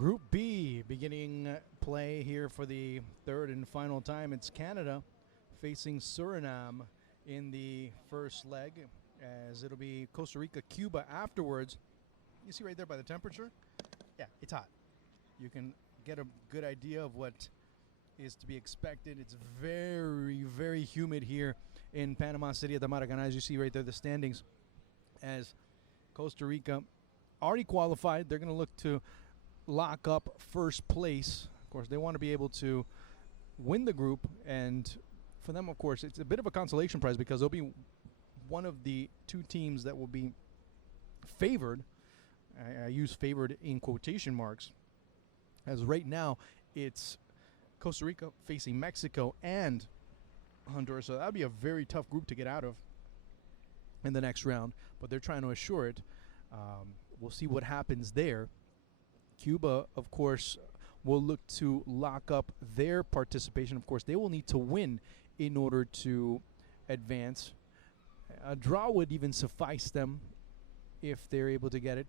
Group B beginning play here for the third and final time. It's Canada facing Suriname in the first leg, as it'll be Costa Rica, Cuba afterwards. You see right there by the temperature? Yeah, it's hot. You can get a good idea of what is to be expected. It's very, very humid here in Panama City at the Maracanã. As you see right there, the standings, as Costa Rica already qualified. They're going to look to lock up first place. Of course, they want to be able to win the group, and for them, of course, it's a bit of a consolation prize because they'll be one of the two teams that will be favored. I use favored in quotation marks, as right now it's Costa Rica facing Mexico and Honduras, so that would be a very tough group to get out of in the next round, but they're trying to assure it. We'll see what happens there. Cuba, of course, will look to lock up their participation. Of course, they will need to win in order to advance. A draw would even suffice them if they're able to get it.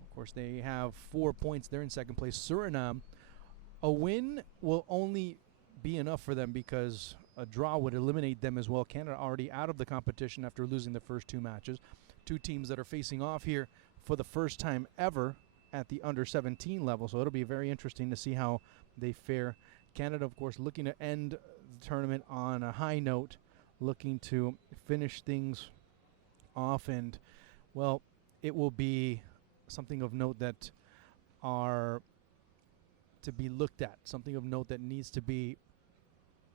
Of course, they have 4 points. They're in second place. Suriname, a win will only be enough for them because a draw would eliminate them as well. Canada already out of the competition after losing the first two matches. Two teams that are facing off here for the first time ever at the Under-17 level, so it'll be very interesting to see how they fare. Canada, of course, looking to end the tournament on a high note, looking to finish things off, and, well, it will be something of note that are to be looked at, something of note that needs to be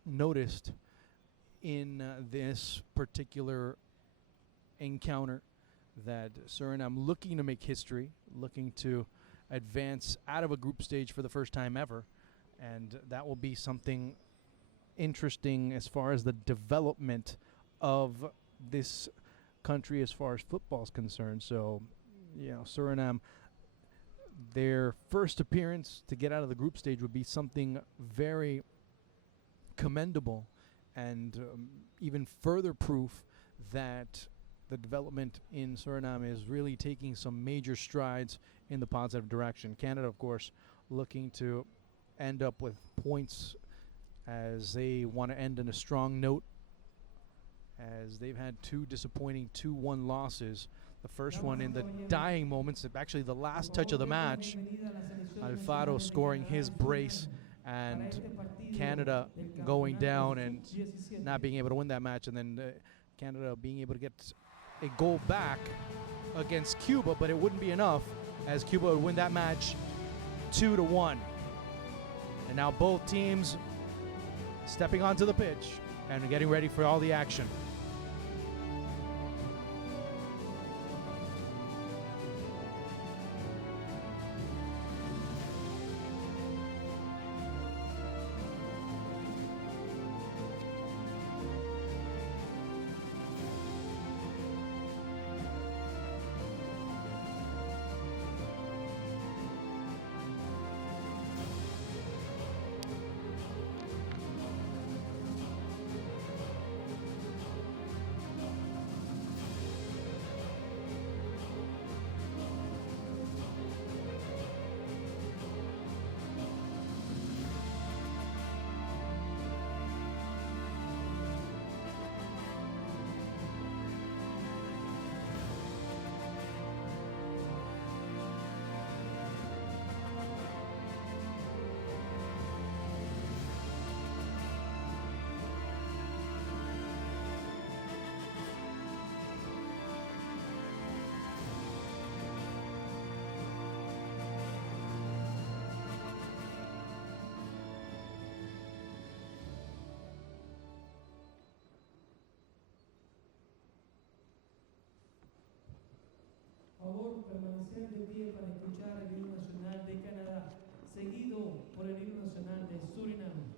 noticed in this particular encounter, that Suriname looking to make history, looking to advance out of a group stage for the first time ever, and that will be something interesting as far as the development of this country as far as football is concerned. So, Suriname, their first appearance to get out of the group stage would be something very commendable, and even further proof that the development in Suriname is really taking some major strides in the positive direction. Canada, of course, looking to end up with points as they want to end on a strong note, as they've had two disappointing 2-1 losses. The first one in the dying moments, actually the last touch of the match, Alfaro scoring his brace, and Canada going down and not being able to win that match, and then Canada being able to get a goal back against Cuba, but it wouldn't be enough, as Cuba would win that match 2-1. And now both teams stepping onto the pitch and getting ready for all the action. Favor permanecer de pie para escuchar el himno nacional de Canadá, seguido por el himno nacional de Surinam.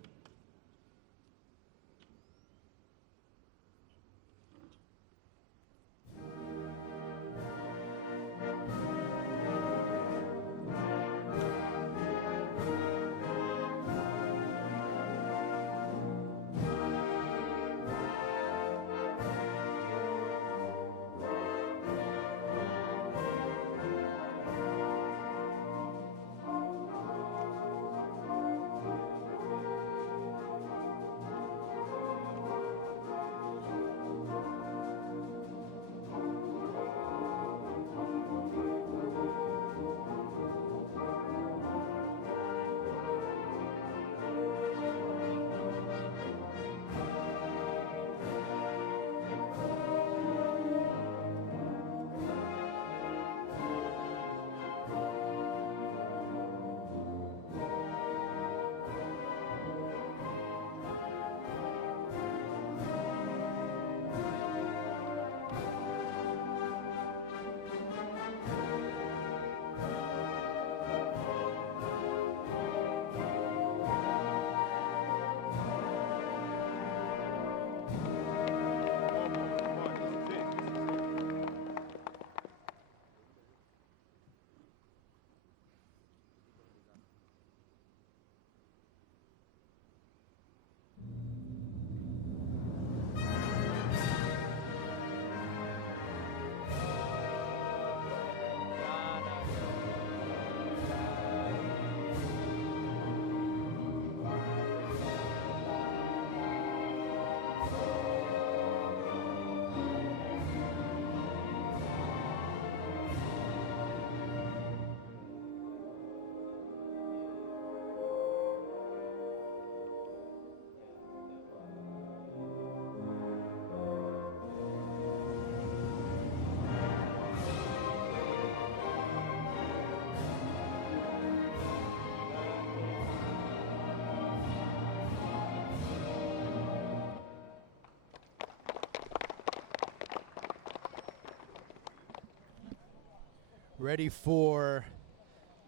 ready for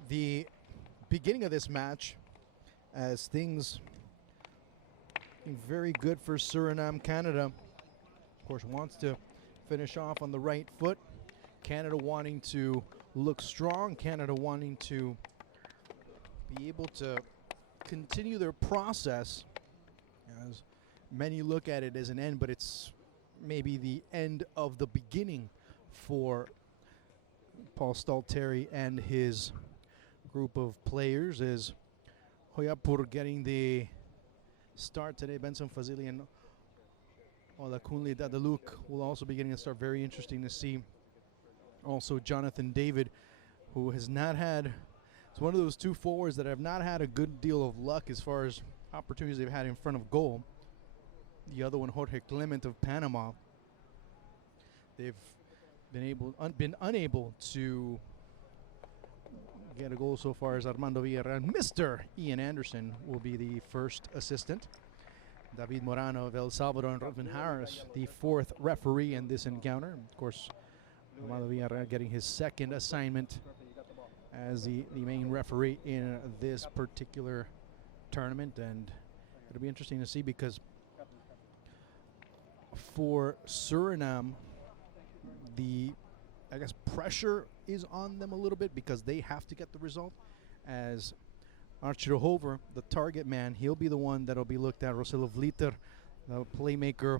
the beginning of this match, as things very good for Suriname. Canada, of course, wants to finish off on the right foot. Canada wanting to look strong. Canada wanting to be able to continue their process, as many look at it as an end, but it's maybe the end of the beginning for Paul Stalteri and his group of players, as Hoyapur getting the start today. Benson Fazili and Olakunle Dadaluk will also be getting a start. Very interesting to see. Also Jonathan David, who has not had, it's one of those two forwards that have not had a good deal of luck as far as opportunities they've had in front of goal. The other one, Jorge Clement of Panama. They've been unable to get a goal so far as Armando Villarreal. Mr. Ian Anderson will be the first assistant. David Morano of El Salvador and Rodvin Harris, the fourth referee in this encounter. Of course, Armando Villarreal getting his second assignment as the main referee in this particular tournament. And it'll be interesting to see, because for Suriname, the pressure is on them a little bit, because they have to get the result. As Archie Hover, the target man, he'll be the one that'll be looked at. Roselo Vlieter, the playmaker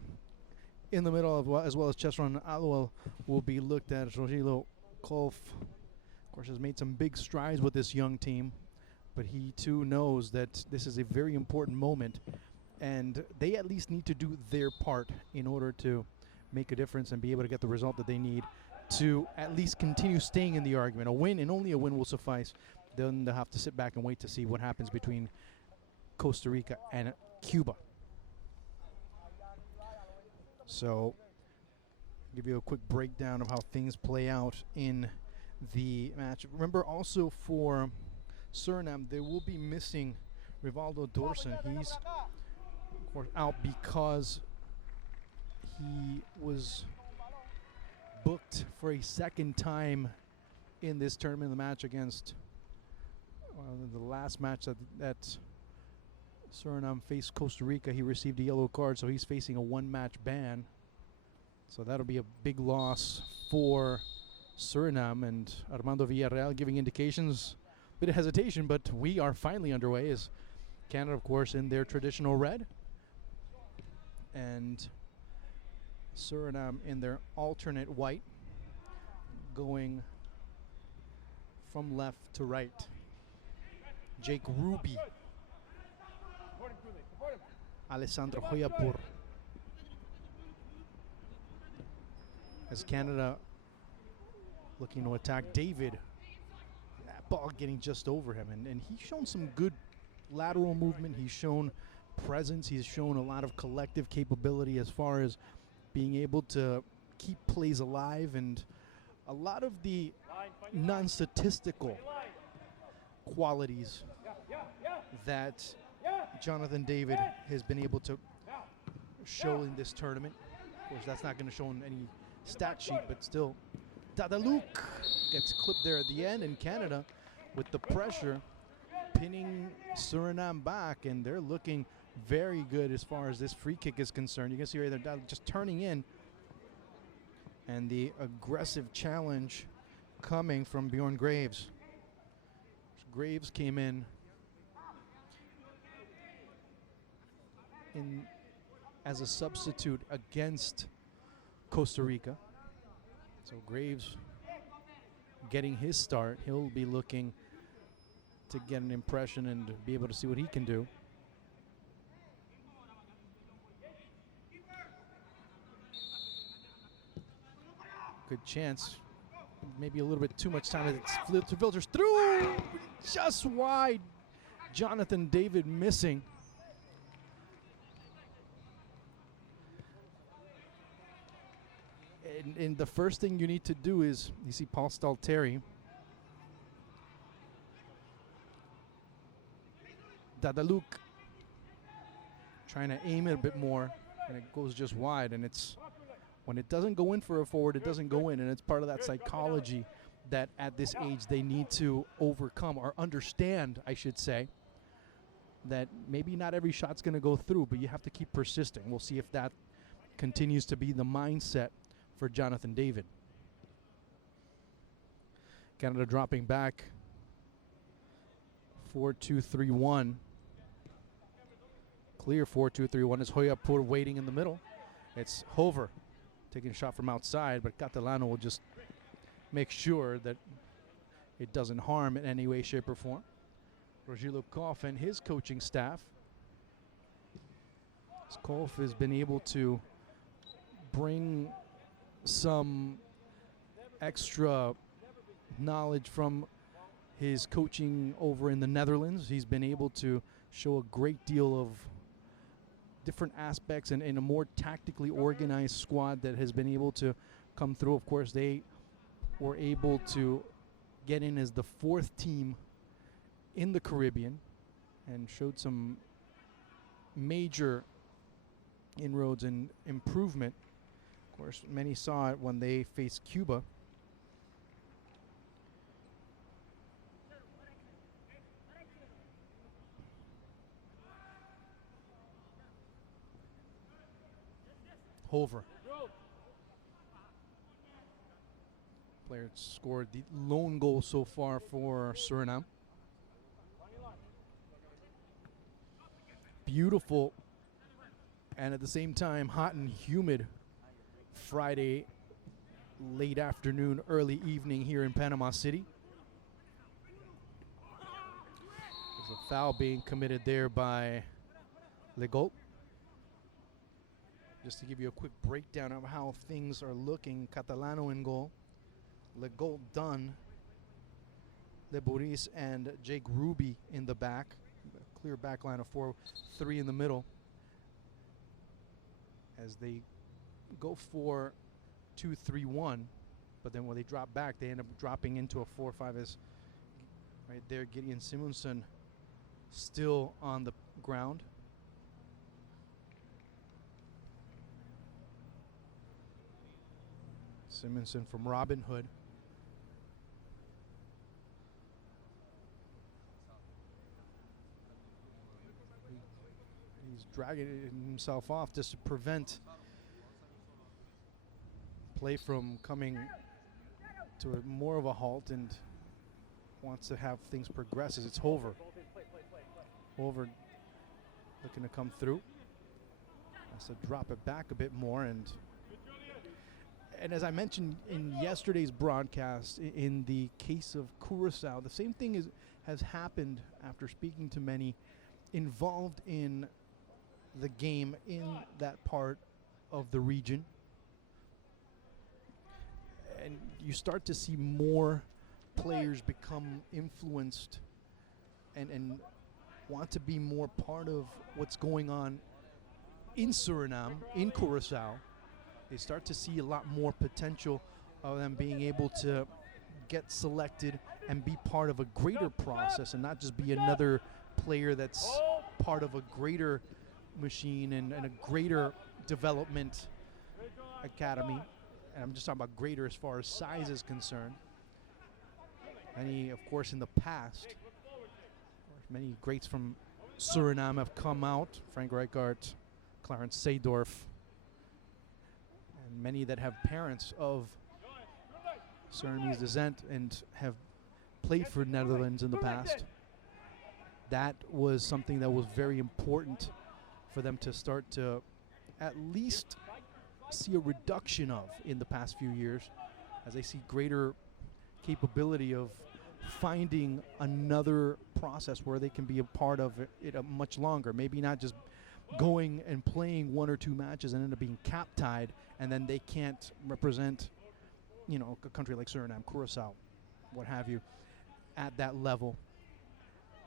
in the middle, as well as Chesron Alwell, will be looked at. Rogilo Kolf, of course, has made some big strides with this young team, but he too knows that this is a very important moment, and they at least need to do their part in order to make a difference and be able to get the result that they need to at least continue staying in the argument. A win, and only a win, will suffice. Then they'll have to sit back and wait to see what happens between Costa Rica and Cuba. So, give you a quick breakdown of how things play out in the match. Remember, also for Suriname, they will be missing Rivaldo Dorson. He's, of course, out because he was booked for a second time in this tournament. The match against the last match that Suriname faced Costa Rica, he received a yellow card, so he's facing a one-match ban. So that'll be a big loss for Suriname. And Armando Villarreal giving indications, a bit of hesitation, but we are finally underway, as Canada, of course, in their traditional red, and Suriname in their alternate white, going from left to right. Jake Ruby, Alessandro Hoyapur, as Canada looking to attack David. That ball getting just over him, and he's shown some good lateral movement. He's shown presence. He's shown a lot of collective capability as far as being able to keep plays alive, and a lot of the non-statistical qualities that Jonathan David has been able to show in this tournament. Of course, that's not going to show in any stat sheet, but still, Dadaluk gets clipped there at the end, and Canada, with the pressure, pinning Suriname back, and they're looking very good as far as this free kick is concerned. You can see right there, just turning in, and the aggressive challenge coming from Bjorn Graves. Graves came in as a substitute against Costa Rica. So Graves getting his start. He'll be looking to get an impression and be able to see what he can do. Good chance. Maybe a little bit too much time. It filters through just wide. Jonathan David missing. And the first thing you need to do is, you see Paul Stalteri. Dadaluk trying to aim it a bit more, and it goes just wide. And it's, when it doesn't go in for a forward, it doesn't go in, and it's part of that psychology that at this age they need to overcome or understand, I should say, that maybe not every shot's going to go through, but you have to keep persisting. We'll see if that continues to be the mindset for Jonathan David. Canada dropping back 4-2-3-1. Clear 4-2-3-1 is Hoyapur waiting in the middle. It's Hover taking a shot from outside, but Catalano will just make sure that it doesn't harm in any way, shape, or form. Rogelio Koff and his coaching staff. Koff has been able to bring some extra knowledge from his coaching over in the Netherlands. He's been able to show a great deal of different aspects and in a more tactically organized squad that has been able to come through. Of course, they were able to get in as the fourth team in the Caribbean and showed some major inroads and improvement. Of course, many saw it when they faced Cuba. Hover. Player scored the lone goal so far for Suriname. Beautiful and at the same time hot and humid Friday late afternoon, early evening here in Panama City. There's a foul being committed there by Legault. Just to give you a quick breakdown of how things are looking, Catalano in goal, Legault done, Leboris and Jake Ruby in the back. A clear back line of 4-3 in the middle. As they go for 2-3-1, but then when they drop back, they end up dropping into a 4-5 as right there, Gideon Simonson still on the ground. Simonson from Robin Hood. He's dragging himself off just to prevent play from coming to more of a halt and wants to have things progress as it's Hover. Hover looking to come through. Has to drop it back a bit more, and as I mentioned in yesterday's broadcast, in the case of Curacao, the same thing has happened after speaking to many involved in the game in that part of the region. And you start to see more players become influenced and want to be more part of what's going on in Suriname, in Curacao. They start to see a lot more potential of them being able to get selected and be part of a greater process and not just be another player that's part of a greater machine and a greater development academy. And I'm just talking about greater as far as size is concerned. Many, of course, in the past, many greats from Suriname have come out. Frank Rijkaard, Clarence Seedorf, and many that have parents of Surinamese descent and have played for Netherlands in the past. That was something that was very important for them to start to at least see a reduction of in the past few years, as they see greater capability of finding another process where they can be a part of it much longer. Maybe not just going and playing one or two matches and end up being cap-tied, and then they can't represent, you know, a country like Suriname, Curacao, what have you, at that level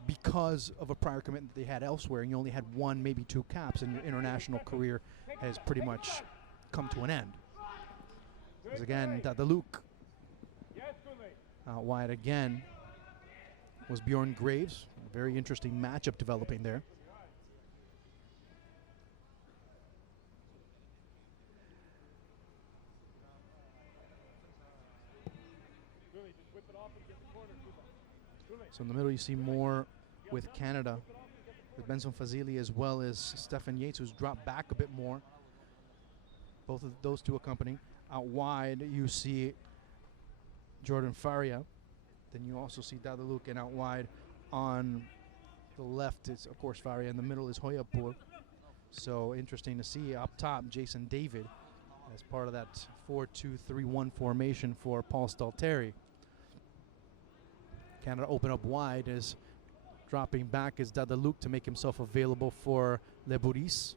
because of a prior commitment they had elsewhere, and you only had one, maybe two caps, and your international career has pretty much come to an end. Because again, Dadaluk out wide again was Bjorn Graves. A very interesting matchup developing there. So in the middle you see more with Canada, with Benson Fazili as well as Stefan Yates, who's dropped back a bit more. Both of those two accompanying. Out wide you see Jordan Faria. Then you also see Dadaluk, and out wide on the left is, of course, Faria. In the middle is Hoyapur. So interesting to see up top Jason David as part of that 4-2-3-1 formation for Paul Stalteri. Canada open up wide as dropping back is Dadaluk to make himself available for Le Bourris.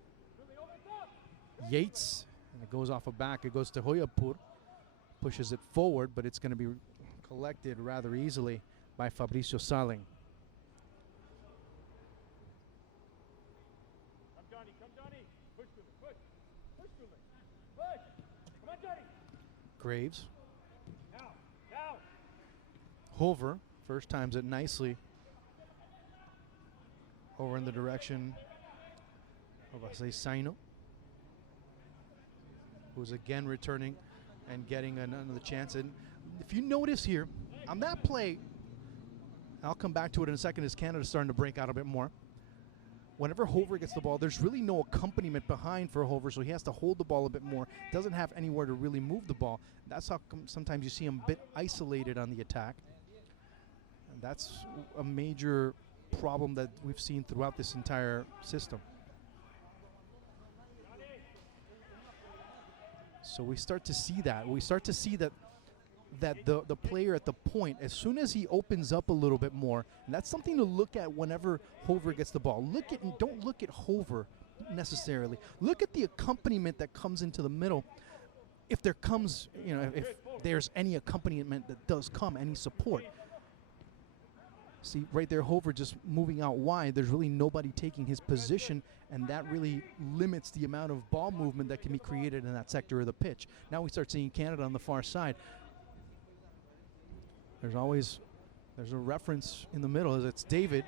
Yates, and it goes off a back. It goes to Hoyapur. Pushes it forward, but it's going to be collected rather easily by Fabricio Saling. Graves. Hover first times it nicely over in the direction of Asaysaino, who's again returning and getting another chance. And if you notice here on that play, I'll come back to it in a second as Canada's starting to break out a bit more. Whenever Hover gets the ball, there's really no accompaniment behind for Hover, so he has to hold the ball a bit more. Doesn't have anywhere to really move the ball. That's how sometimes you see him a bit isolated on the attack. And that's a major problem that we've seen throughout this entire system. So we start to see that. We start to see that the player at the point, as soon as he opens up a little bit more, and that's something to look at whenever Hover gets the ball. Don't look at Hover necessarily. Look at the accompaniment that comes into the middle. If there comes, if there's any accompaniment that does come, any support. See, right there, Hover just moving out wide. There's really nobody taking his position, and that really limits the amount of ball movement that can be created in that sector of the pitch. Now we start seeing Canada on the far side. There's a reference in the middle as it's David.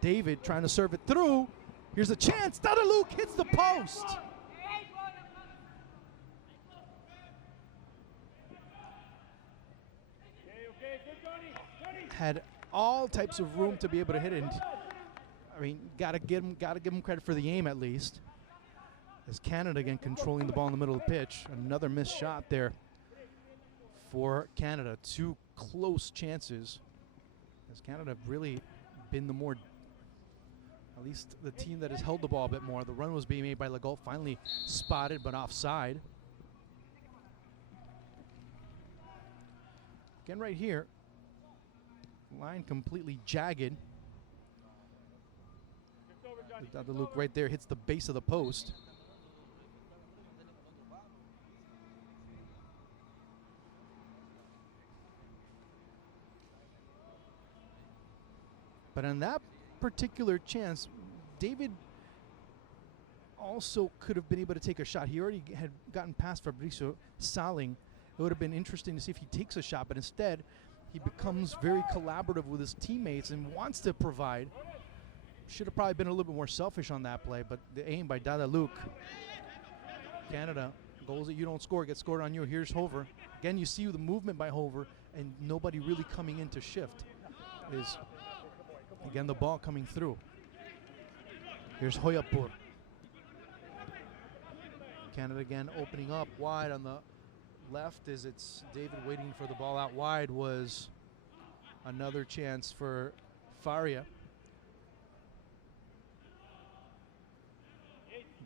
David trying to serve it through. Here's a chance. Dadaluk hits the post. Had all types of room to be able to hit it. And, I mean, gotta give him credit for the aim at least. As Canada again controlling the ball in the middle of the pitch. Another missed shot there for Canada. Two close chances. As Canada have really been the more, at least the team that has held the ball a bit more. The run was being made by Legault, finally spotted but offside. Again right here, line completely jagged. The Luke right there hits the base of the post. But on that particular chance, David also could have been able to take a shot. He already had gotten past Fabricio Saling. It would have been interesting to see if he takes a shot, but instead he becomes very collaborative with his teammates and wants to provide. Should have probably been a little bit more selfish on that play, but the aim by Dadaluk. Canada, goals that you don't score get scored on you. Here's Hover. Again, you see the movement by Hover and nobody really coming in to shift. Is again the ball coming through. Here's Hoyapur. Canada again opening up wide on the left as it's David waiting for the ball out wide. Was another chance for Faria.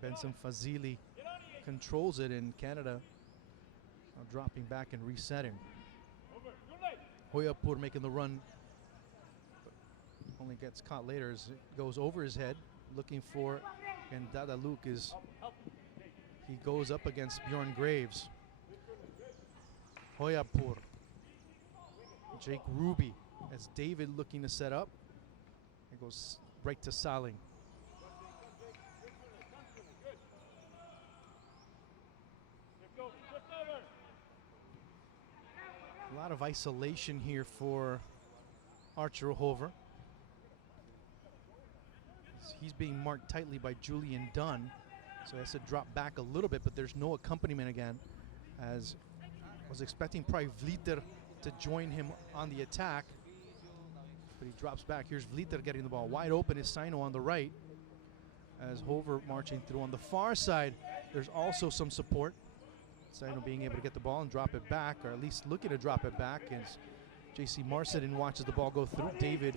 Benson Fazili controls it, and Canada dropping back and resetting. Hoyapur making the run, only gets caught later as it goes over his head, looking for, and Dadaluk is, he goes up against Bjorn Graves. Hoyapur, Jake Ruby, as David looking to set up. It goes right to Saling. A lot of isolation here for Archer Hover. He's being marked tightly by Julian Dunn, so he has to drop back a little bit, but there's no accompaniment again, as I was expecting probably Vlieter to join him on the attack. But he drops back. Here's Vliter getting the ball. Wide open is Sino on the right. As Hover marching through on the far side, there's also some support. Sino being able to get the ball and drop it back, or at least looking to drop it back as J.C. Marcedin watches the ball go through. David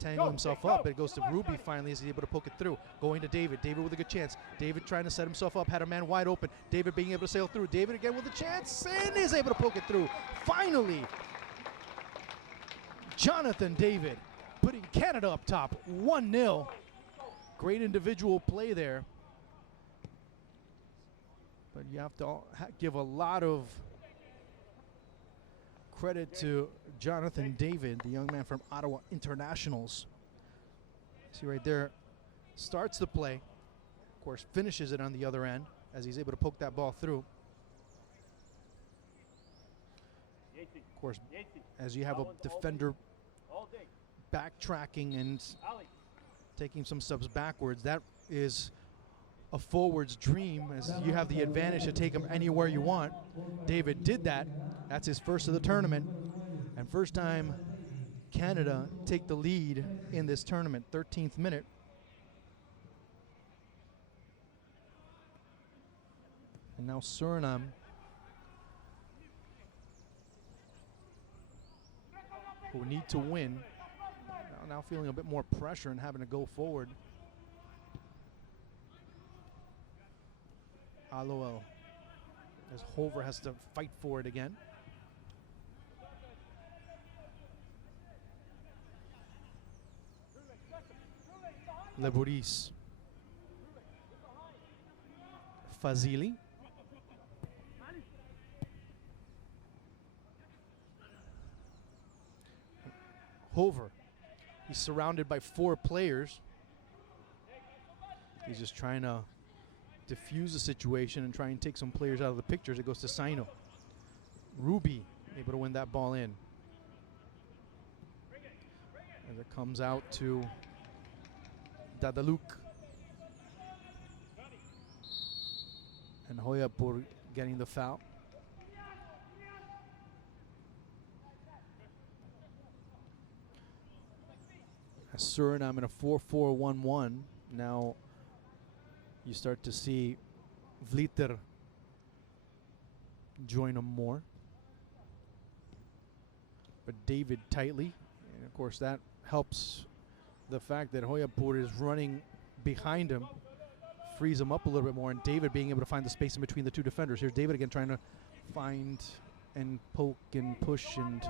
tangle himself up, but it goes to Ruby finally as he's able to poke it through. Going to David. David with a good chance. David trying to set himself up, had a man wide open. David being able to sail through. David again with a chance and is able to poke it through. Finally, Jonathan David putting Canada up top, 1-0. Great individual play there. But you have to give a lot of credit to Jonathan David, the young man from Ottawa Internationals. See right there, starts the play, of course finishes it on the other end as he's able to poke that ball through. Of course, as you have a defender backtracking and taking some steps backwards, that is a forward's dream, as you have the advantage to take him anywhere you want. David did that. That's his first of the tournament, and first time Canada take the lead in this tournament. 13th minute. And now Suriname who need to win, now feeling a bit more pressure and having to go forward. Aloel, as Hover has to fight for it again. Leboris. Fazili. Hover. He's surrounded by 4 players. He's just trying to diffuse the situation and try and take some players out of the pictures. It goes to Sino. Ruby able to win that ball in. As it comes out to Dadaluk. And Hoyapur getting the foul. As Suriname in a 4-4-1-1. Now you start to see Vliter join them more. But David tightly. And of course that helps the fact that Hoyapur is running behind him. Frees him up a little bit more. And David being able to find the space in between the 2 defenders. Here's David again trying to find and poke and push and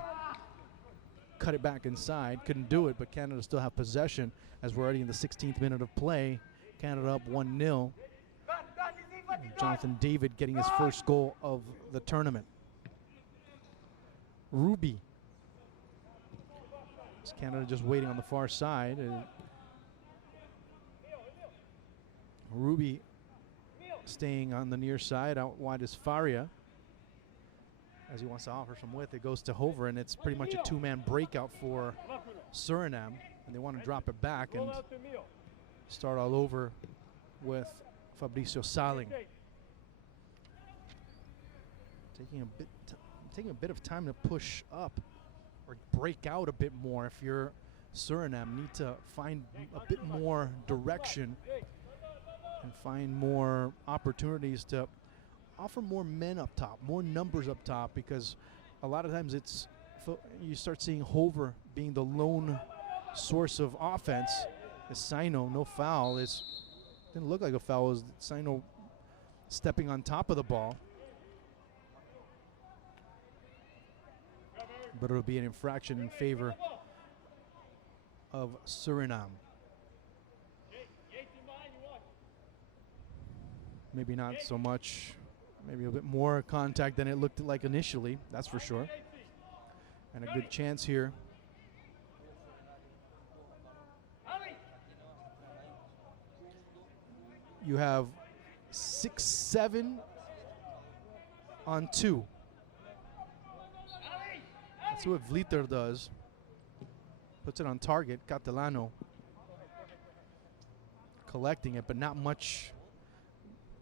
cut it back inside. Couldn't do it, but Canada still have possession as we're already in the 16th minute of play. Canada up 1-0. Jonathan David getting his first goal of the tournament. Ruby. It's Canada just waiting on the far side. Ruby staying on the near side. Out wide is Faria. As he wants to offer some width, it goes to Hover, and it's pretty much a 2-man breakout for Suriname. And they want to drop it back and start all over with Fabricio Saling. Taking a bit of time to push up or break out a bit more. If you're Suriname, need to find a bit more direction and find more opportunities to offer more men up top, more numbers up top, because a lot of times it's you start seeing Hover being the lone source of offense. As Sino, no foul, didn't look like a foul, was Sino stepping on top of the ball. But it'll be an infraction in favor of Suriname. Maybe not so much, maybe a bit more contact than it looked like initially, that's for sure. And a good chance here. You have 6-7 on 2. That's what Vliter does. Puts it on target. Catalano collecting it, but not much,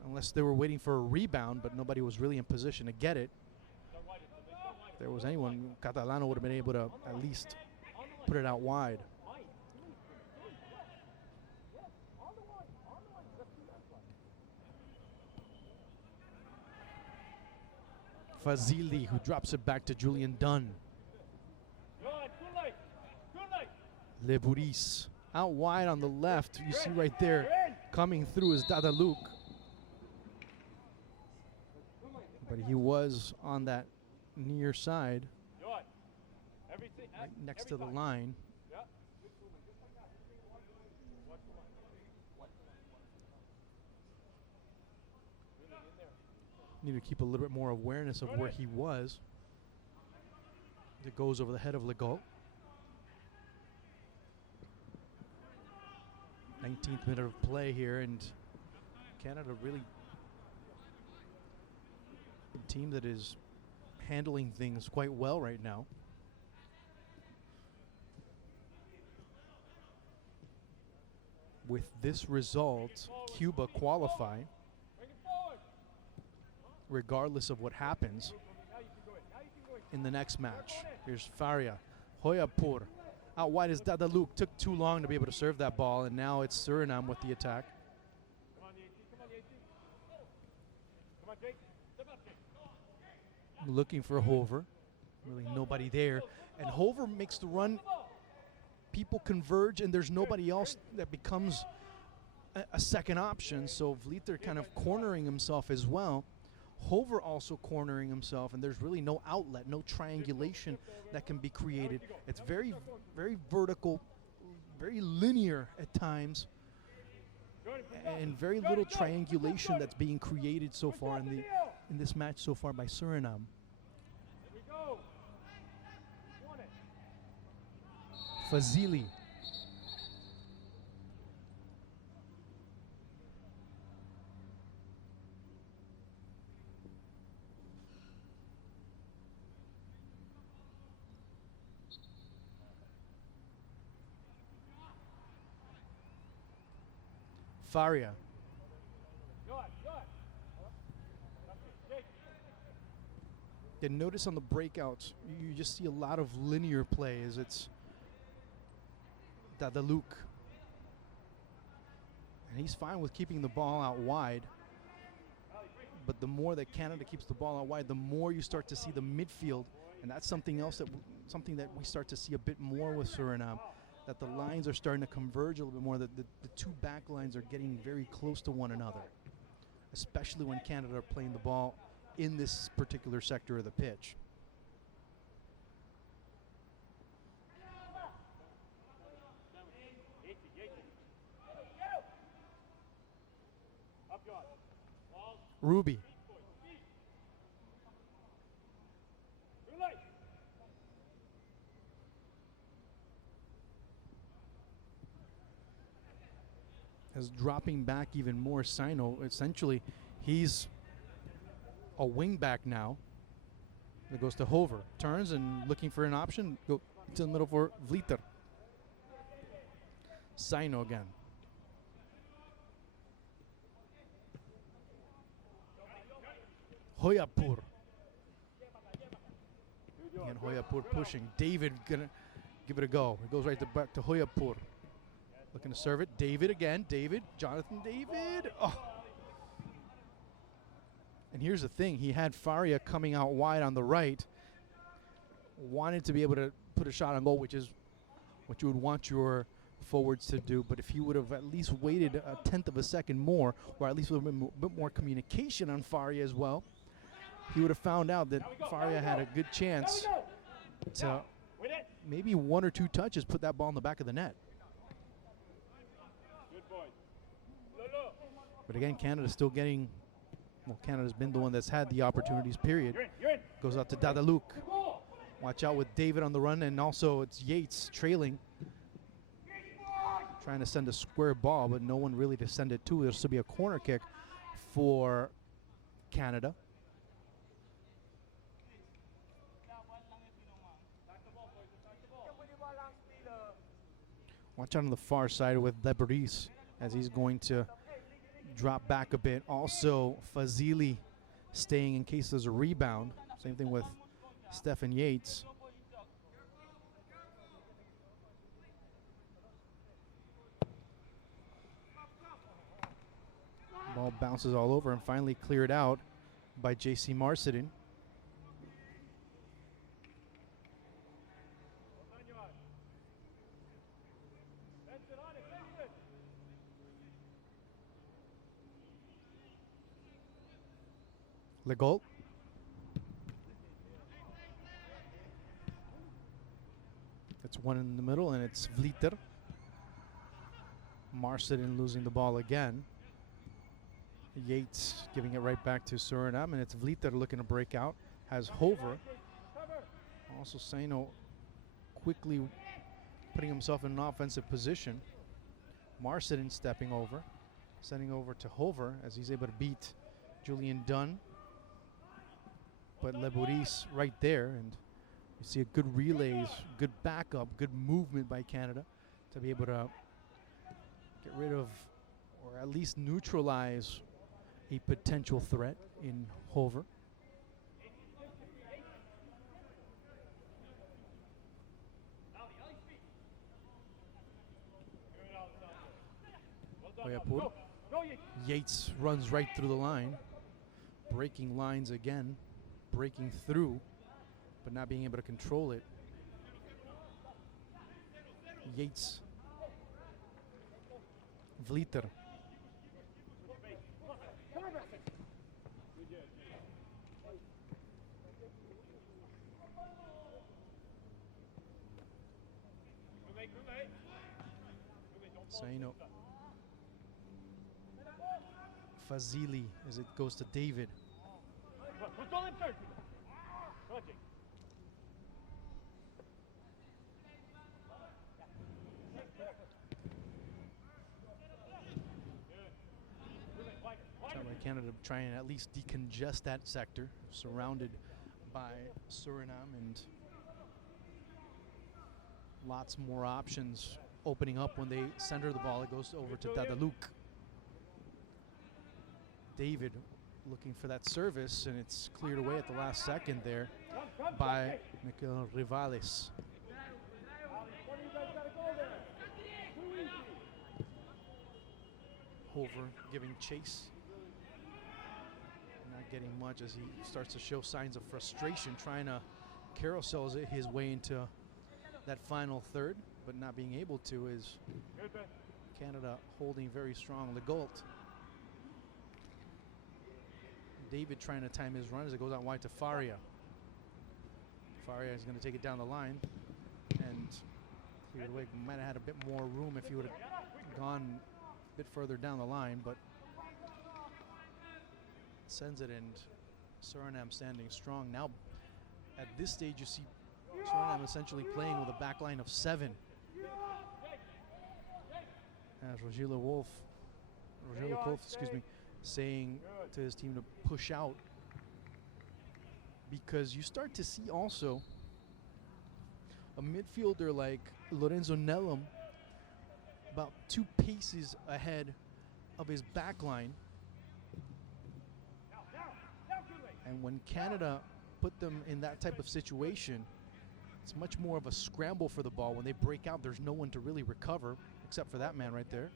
unless they were waiting for a rebound, but nobody was really in position to get it. If there was anyone, Catalano would have been able to at least put it out wide. Fazili, who drops it back to Julian Dunn. Leburis out wide on the left. You see right there, coming through is Dada Luke. But he was on that near side, right next to the line. Need to keep a little bit more awareness of where he was. It goes over the head of Legault. 19th minute of play here, and Canada really a team that is handling things quite well right now. With this result, Cuba qualify, regardless of what happens in the next match. Here's Faria. Hoyapur. Out wide is Dada Luke. Took too long to be able to serve that ball, and now it's Suriname with the attack. Looking for Hover. Really nobody there. And Hover makes the run. People converge, and there's nobody else that becomes a second option. So Vlieter kind of cornering himself as well. Hover also cornering himself, and there's really no outlet, no triangulation that can be created. It's very, very vertical, very linear at times, and very little triangulation that's being created so far in this match so far by Suriname. Fazili. Faria. Then notice on the breakouts, you just see a lot of linear play as it's Dada Luke. And he's fine with keeping the ball out wide. But the more that Canada keeps the ball out wide, the more you start to see the midfield. And that's something else something that we start to see a bit more with Suriname. That the lines are starting to converge a little bit more, that the two back lines are getting very close to one another, especially when Canada are playing the ball in this particular sector of the pitch. Ruby. As dropping back even more, Sino, essentially, he's a wing back now. It goes to Hover. Turns and looking for an option. Go to the middle for Vlieter. Sino again. Hoyapur. And Hoyapur pushing. David gonna give it a go. It goes right back to Hoyapur. Looking to serve it. David again. David. Jonathan David. Oh. And here's the thing. He had Faria coming out wide on the right. Wanted to be able to put a shot on goal, which is what you would want your forwards to do. But if he would have at least waited a tenth of a second more, or at least a bit more communication on Faria as well, he would have found out that Faria had a good chance to maybe one or two touches put that ball in the back of the net. But again, Canada's still getting, well, Canada's been the one that's had the opportunities, period. Goes out to Dada Luke. Watch out with David on the run, and also it's Yates trailing. Trying to send a square ball, but no one really to send it to. This will be a corner kick for Canada. Watch out on the far side with Leburis as he's going to drop back a bit. Also, Fazili staying in case there's a rebound. Same thing with Stephen Yates. Ball bounces all over and finally cleared out by J.C. Marcetin. Legault. That's one in the middle, and it's Vlieter. Marcetin losing the ball again. Yates giving it right back to Suriname, and it's Vlieter looking to break out. Has Hover. Also Saino quickly putting himself in an offensive position. Marcetin stepping over, sending over to Hover as he's able to beat Julian Dunn. But Leboris right there, and you see a good relays, good backup, good movement by Canada to be able to get rid of, or at least neutralize, a potential threat in Hover. Oyapur. Yates runs right through the line, breaking lines again, breaking through, but not being able to control it. Yates. Vlieter. Saino. Fazili as it goes to David. Canada trying to at least decongest that sector, surrounded by Suriname, and lots more options opening up when they center the ball. It goes over to Dadaluk. David looking for that service, and it's cleared away at the last second there by Mikel Rivales. Hover giving chase. Not getting much as he starts to show signs of frustration, trying to carousel his way into that final third, but not being able to, is Canada holding very strong. Legault. David trying to time his run as it goes out wide to Faria. Faria is going to take it down the line and cleared away. Might have had a bit more room if he would have gone a bit further down the line, but sends it, and Suriname standing strong. Now, at this stage, you see Suriname essentially playing with a back line of 7. As Rogelio Wolf, saying to his team to push out, because you start to see also a midfielder like Lorenzo Nelum about 2 paces ahead of his back line. And when Canada put them in that type of situation, it's much more of a scramble for the ball. When they break out, there's no one to really recover except for that man right there.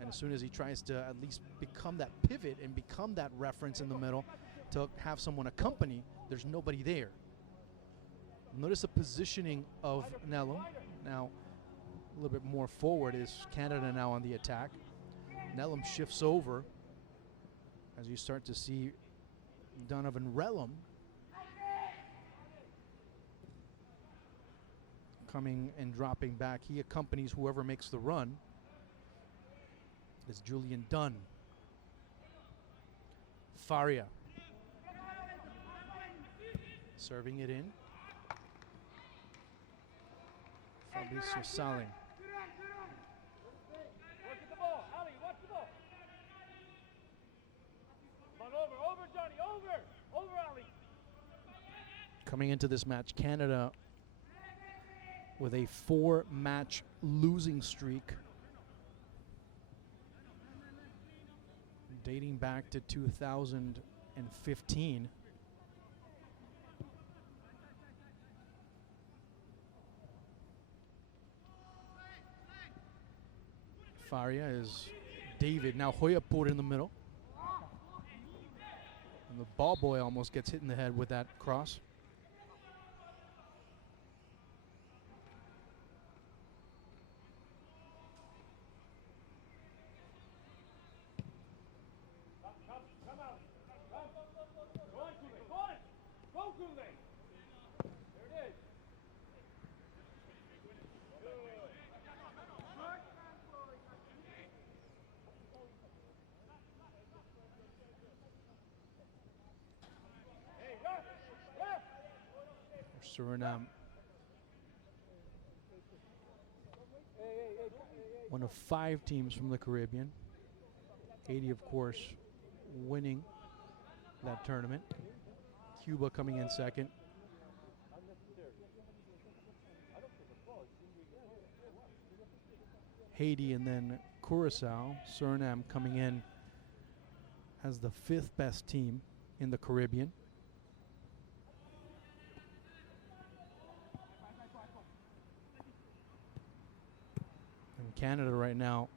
And as soon as he tries to at least become that pivot and become that reference in the middle to have someone accompany, there's nobody there. Notice the positioning of Nelum. Now, a little bit more forward is Canada now on the attack. Nelum shifts over as you start to see Donovan Relum coming and dropping back. He accompanies whoever makes the run. It's Julian Dunn. Faria serving it in. Fabricio Saling. Coming into this match, Canada with a 4-match losing streak dating back to 2015. Faria is David. Now Hoyapur in the middle. And the ball boy almost gets hit in the head with that cross. Suriname, one of 5 teams from the Caribbean. Haiti, of course, winning that tournament. Cuba coming in second. Haiti and then Curacao. Suriname coming in as the 5th best team in the Caribbean. Canada right now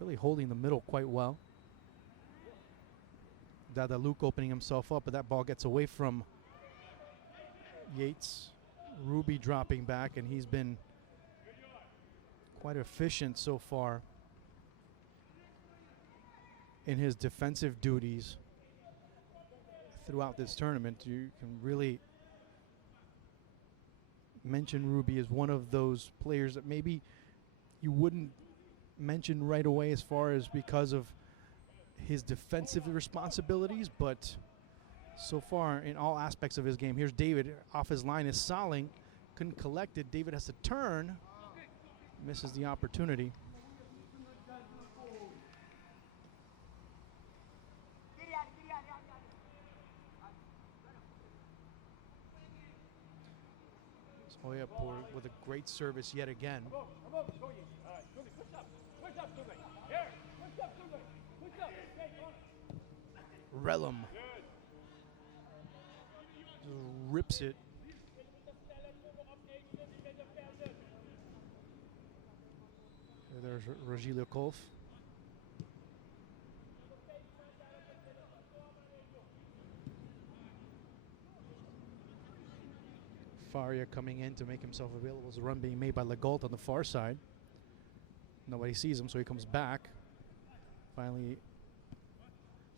really holding the middle quite well. Luke opening himself up, but that ball gets away from Yates. Ruby dropping back, and he's been quite efficient so far in his defensive duties throughout this tournament. You can really mention Ruby as one of those players that maybe you wouldn't mention right away as far as because of his defensive responsibilities, but so far in all aspects of his game. Here's David off his line is Saling, couldn't collect it. David has to turn, misses the opportunity. Hoyapur with a great service yet again. Relum rips it. There's Rogelio Kolf. Faria coming in to make himself available. There's a run being made by Legault on the far side. Nobody sees him, so he comes back. Finally,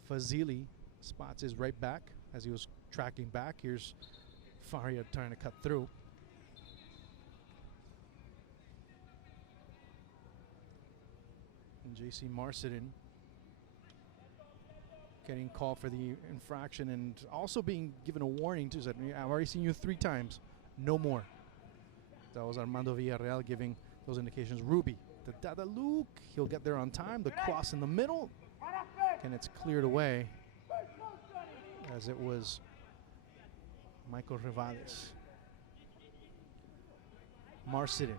Fazili spots his right back as he was tracking back. Here's Faria trying to cut through. And J.C. Marcidin getting called for the infraction and also being given a warning too. Said, I've already seen you 3 times. No more. That was Armando Villarreal giving those indications. Ruby to Luke. He'll get there on time. The cross in the middle. And it's cleared away as it was Michael Rivales. Marcidin.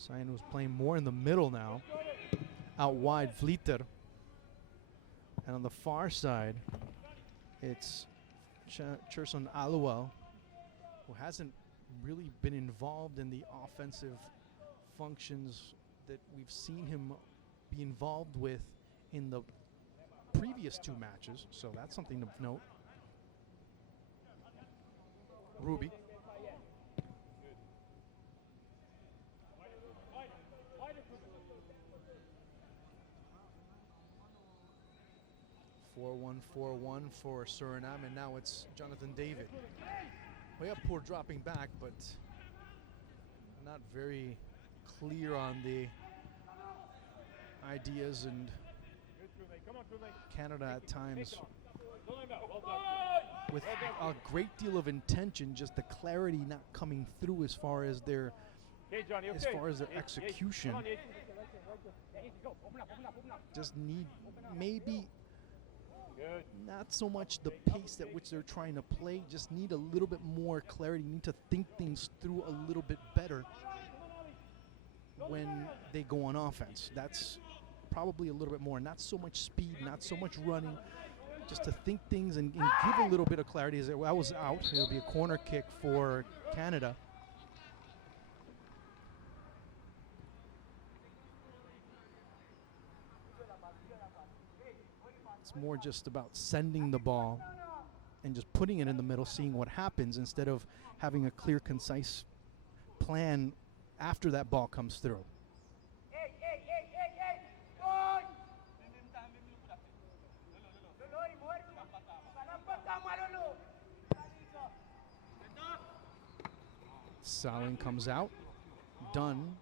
Sayan was playing more in the middle now. Out wide, Vlieter. And on the far side, it's Cherson Aluel, who hasn't really been involved in the offensive functions that we've seen him be involved with in the previous 2 matches. So that's something to note. Ruby. (4-1-4-1) for Suriname, and now it's Jonathan David. Hoyapur dropping back, but not very clear on the ideas, and Canada at times with a great deal of intention, just the clarity not coming through as far as their execution. Just need maybe not so much the pace at which they're trying to play, just need a little bit more clarity, need to think things through a little bit better when they go on offense. That's probably a little bit more, not so much speed, not so much running, just to think things and give a little bit of clarity. As I was out, it'll be a corner kick for Canada. more just about sending the ball and just putting it in the middle, seeing what happens, instead of having a clear, concise plan after that ball comes through. Saling comes out, done.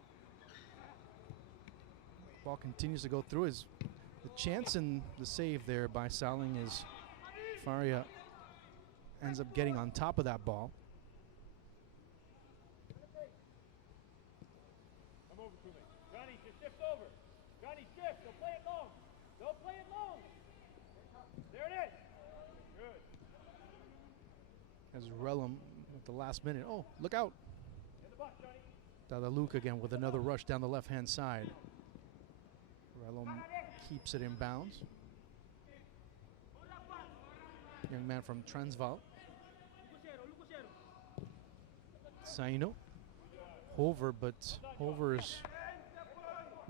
Ball continues to go through. The chance and the save there by Saling is Faria ends up getting on top of that ball. Come over to me. Johnny, just shift over. Johnny, shift. Don't play it long. Don't play it long. There it is. Good. As Relum at the last minute. Oh, look out. In the box, Johnny. Dadaluk again with another rush down the left-hand side. Relum keeps it in bounds. Young man from Transvaal. Saino. Hover, but Hover's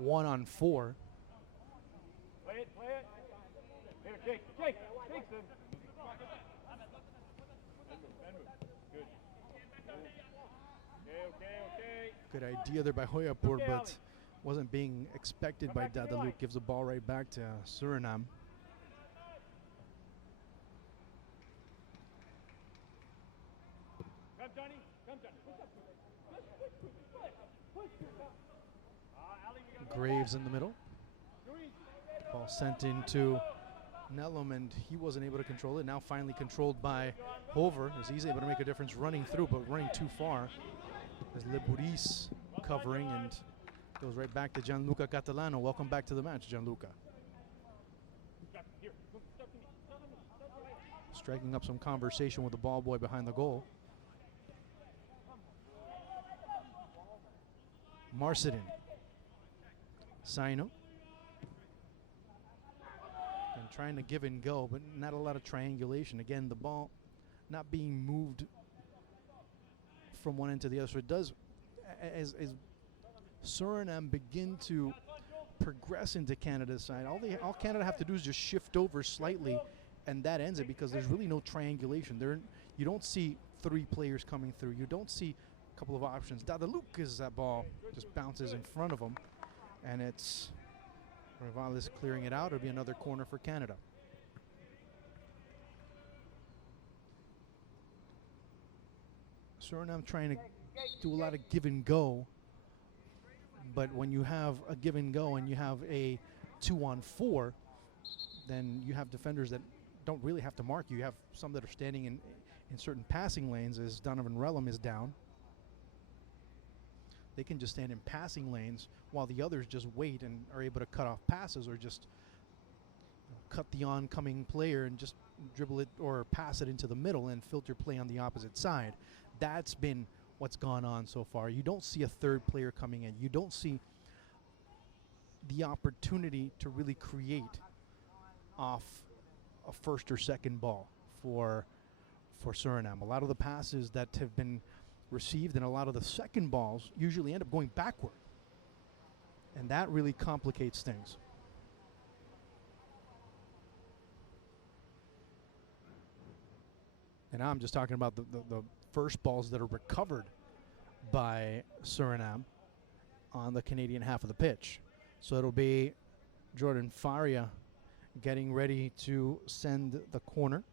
1-on-4. Play it, play it. Here, Jake, Jake, Jake's in. Good. Okay. Good idea there by Hoyapur, but wasn't being expected by Dadaluk. Gives the ball right back to Suriname. Come, Johnny. Come, Johnny. Push up. Push. Graves in the middle. Ball sent into Nellum, and he wasn't able to control it. Now finally controlled by Hover, as he's able to make a difference running through, but running too far. As Leburis covering, and goes right back to Gianluca Catalano. Welcome back to the match, Gianluca. Striking up some conversation with the ball boy behind the goal. Marcidin. Saino. And trying to give and go, but not a lot of triangulation. Again, the ball not being moved from one end to the other. So it does, as Suriname begin to progress into Canada's side, all Canada have to do is just shift over slightly, and that ends it, because there's really no triangulation. You don't see three players coming through. You don't see a couple of options. Dadaluk is that ball just bounces in front of him, and it's Rivales clearing it out. It'll be another corner for Canada. Suriname trying to do a lot of give and go, but when you have a give and go and you have a 2-on-4, then you have defenders that don't really have to mark you. You have some that are standing in certain passing lanes, as Donovan Relum is down. They can just stand in passing lanes while the others just wait and are able to cut off passes, or just cut the oncoming player and just dribble it or pass it into the middle and filter play on the opposite side. That's been what's gone on so far. You don't see a third player coming in. You don't see the opportunity to really create off a first or second ball for Suriname. A lot of the passes that have been received and a lot of the second balls usually end up going backward, and that really complicates things. And I'm just talking about the first balls that are recovered by Suriname on the Canadian half of the pitch. So it'll be Jordan Faria getting ready to send the corner.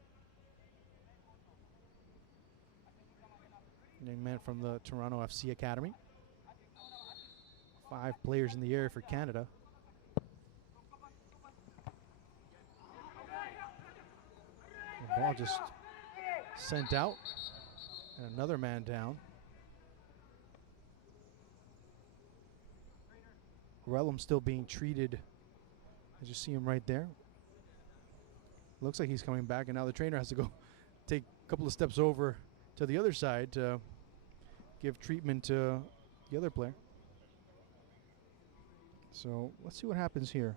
Young man from the Toronto FC Academy. 5 players in the area for Canada. The ball just sent out, and another man down. Relum still being treated, as you see him right there. Looks like he's coming back, and now the trainer has to go take a couple of steps over to the other side to give treatment to the other player. So let's see what happens here.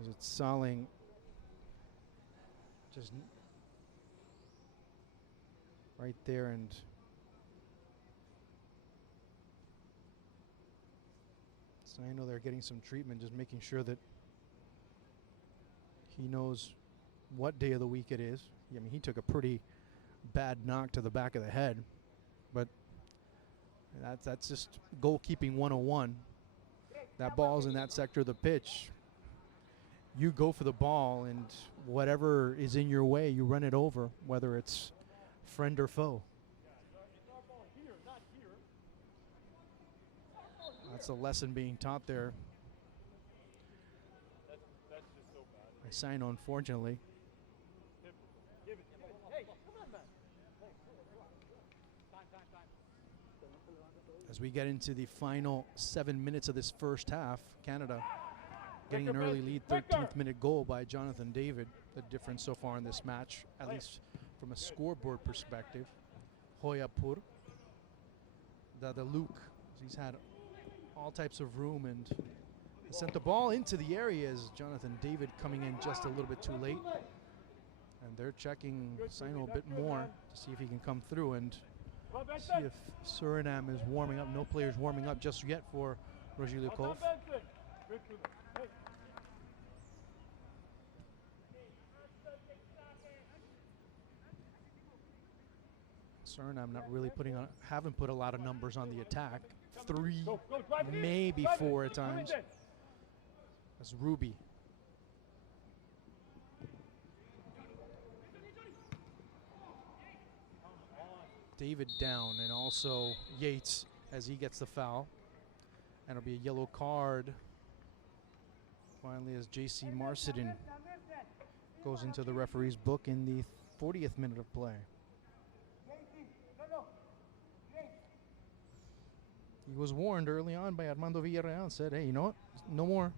As it's Saling just right there, and So I know they're getting some treatment, just making sure that he knows what day of the week it is. I mean, he took a pretty bad knock to the back of the head, but that's just goalkeeping 101. That ball's in that sector of the pitch. You go for the ball, and whatever is in your way, you run it over, whether it's friend or foe. That's a lesson being taught there. That's just so bad. I sign, unfortunately. Give it. Hey, come on, man. Time. As we get into the final 7 minutes of this first half, Canada getting an early lead, 13th minute goal by Jonathan David. The difference so far in this match, at least from a scoreboard perspective. Hoyapur, Dadaluk, he's had all types of room and sent the ball into the area as Jonathan David coming in just a little bit too late. And they're checking Sino a bit more to see if he can come through and see if Suriname is warming up. No players warming up just yet for Rojilikov. Suriname not really haven't put a lot of numbers on the attack. 3, maybe 4 at times. That's Ruby. David down, and also Yates as he gets the foul. And it'll be a yellow card. Finally, as J.C. Marcidin goes into the referee's book in the 40th minute of play. He was warned early on by Armando Villarreal and said, hey, you know what? No more.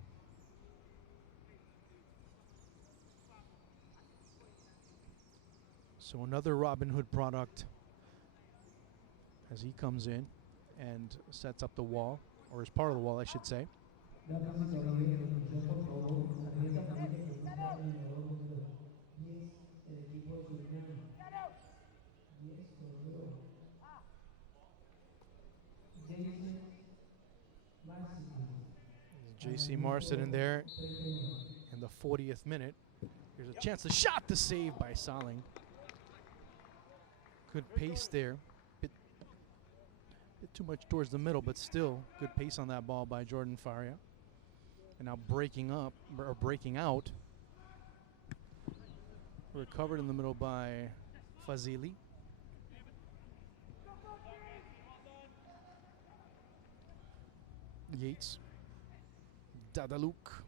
So another Robin Hood product as he comes in and sets up the wall, or is part of the wall, I should say. J.C. Marcidin in there in the 40th minute. Here's a chance, the shot, the save by Saling. Good pace there. Bit too much towards the middle, but still good pace on that ball by Jordan Faria. And now breaking out. Recovered in the middle by Fazili. Yates. Dadaluk.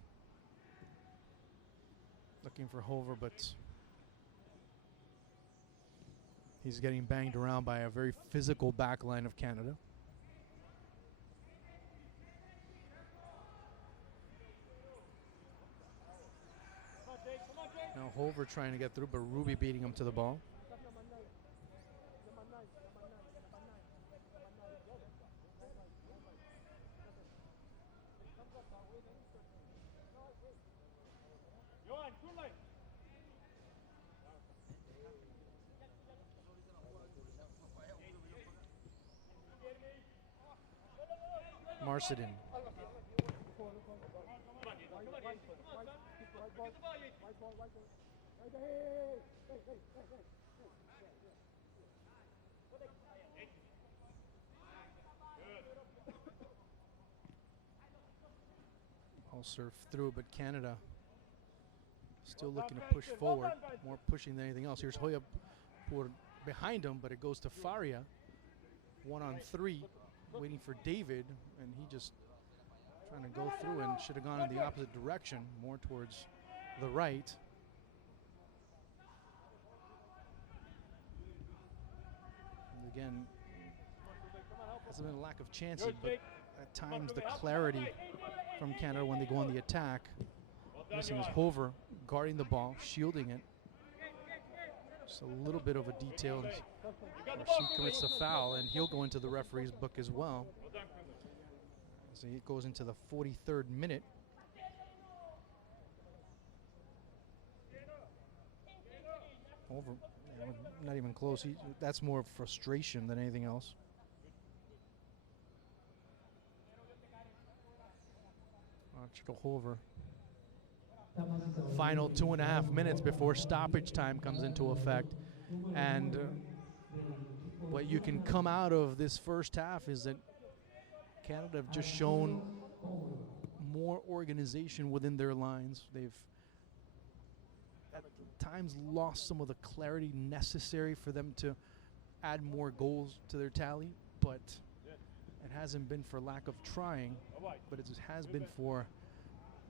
Looking for Hover, but he's getting banged around by a very physical back line of Canada. Now Hover trying to get through, but Ruby beating him to the ball. Marcidin. I'll surf through, but Canada still looking to push forward, more pushing than anything else. Here's Hoya behind him, but it goes to Faria. 1-on-3, waiting for David, and he just trying to go through and should have gone in the opposite direction, more towards the right. And again, hasn't been a lack of chances, but at times the clarity from Canada when they go on the attack. Missing is Hover, guarding the ball, shielding it. Just a little bit of a detail. She commits the foul, and he'll go into the referee's book as well. So it goes into the 43rd minute. Over, not even close. That's more frustration than anything else. Hover. Final 2.5 minutes before stoppage time comes into effect. And what you can come out of this first half is that Canada have just shown more organization within their lines. They've at times lost some of the clarity necessary for them to add more goals to their tally, but it hasn't been for lack of trying, but it has been for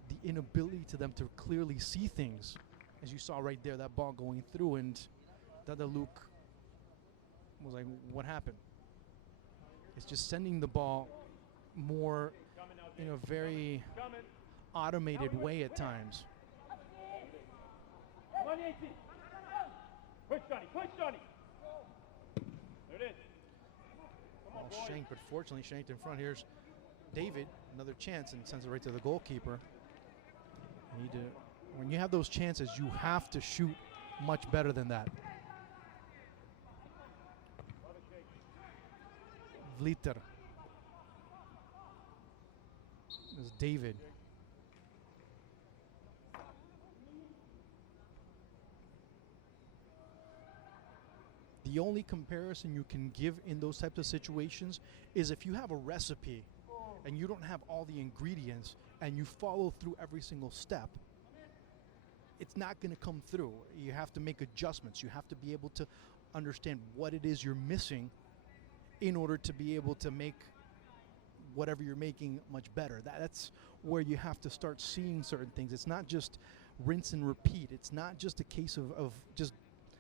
the inability to them to clearly see things. As you saw right there, that ball going through, and Dada Luke was like, what happened? It's just sending the ball more in a very automated way at times. Come on, 18. Push, Johnny. Push, Johnny. There it is. Come on, Ball shanked, but fortunately shanked in front. Here's David, another chance, and sends it right to the goalkeeper. You need to, when you have those chances, you have to shoot much better than that. Vliter. This is David. The only comparison you can give in those types of situations is if you have a recipe and you don't have all the ingredients and you follow through every single step, it's not going to come through. You have to make adjustments. You have to be able to understand what it is you're missing in order to be able to make whatever you're making much better. That's where you have to start seeing certain things. It's not just rinse and repeat. It's not just a case of just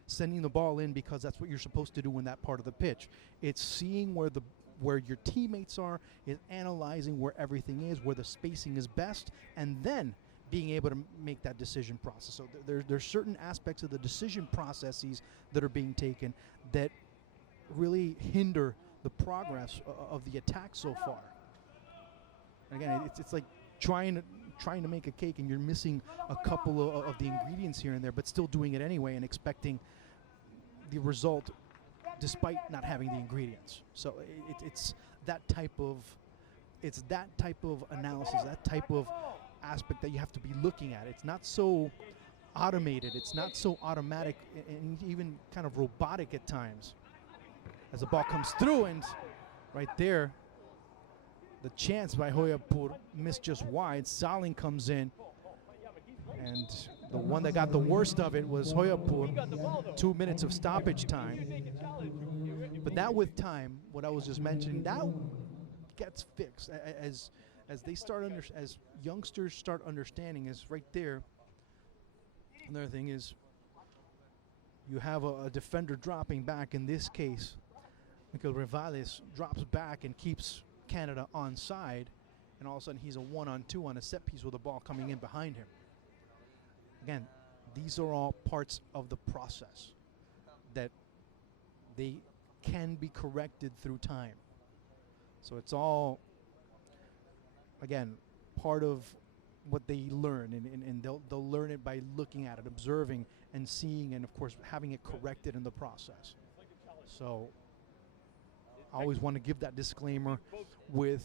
sending the ball in because that's what you're supposed to do in that part of the pitch. It's seeing where your teammates are, is analyzing where everything is, where the spacing is best, and then being able to make that decision process. So there's certain aspects of the decision processes that are being taken that really hinder the progress of the attack so far. And again, it's like trying to make a cake and you're missing a couple of the ingredients here and there, but still doing it anyway and expecting the result despite not having the ingredients. So it's that type of analysis, that type of aspect that you have to be looking at. It's not so automated, it's not so automatic, and even kind of robotic at times. As the ball comes through, and right there, the chance by Hoyapur missed just wide. Saling comes in, and the one that got the worst of it was Hoyapur. 2 minutes of stoppage time. But that with time, what I was just mentioning, that gets fixed as they start as youngsters start understanding. Is right there. Another thing is you have a defender dropping back. In this case, Mikel Rivales drops back and keeps Canada onside, and all of a sudden he's a 1-on-2 on a set piece with the ball coming in behind him. Again, these are all parts of the process that they can be corrected through time. So it's all, again, part of what they learn, and they'll learn it by looking at it, observing and seeing, and of course having it corrected in the process. So I always want to give that disclaimer with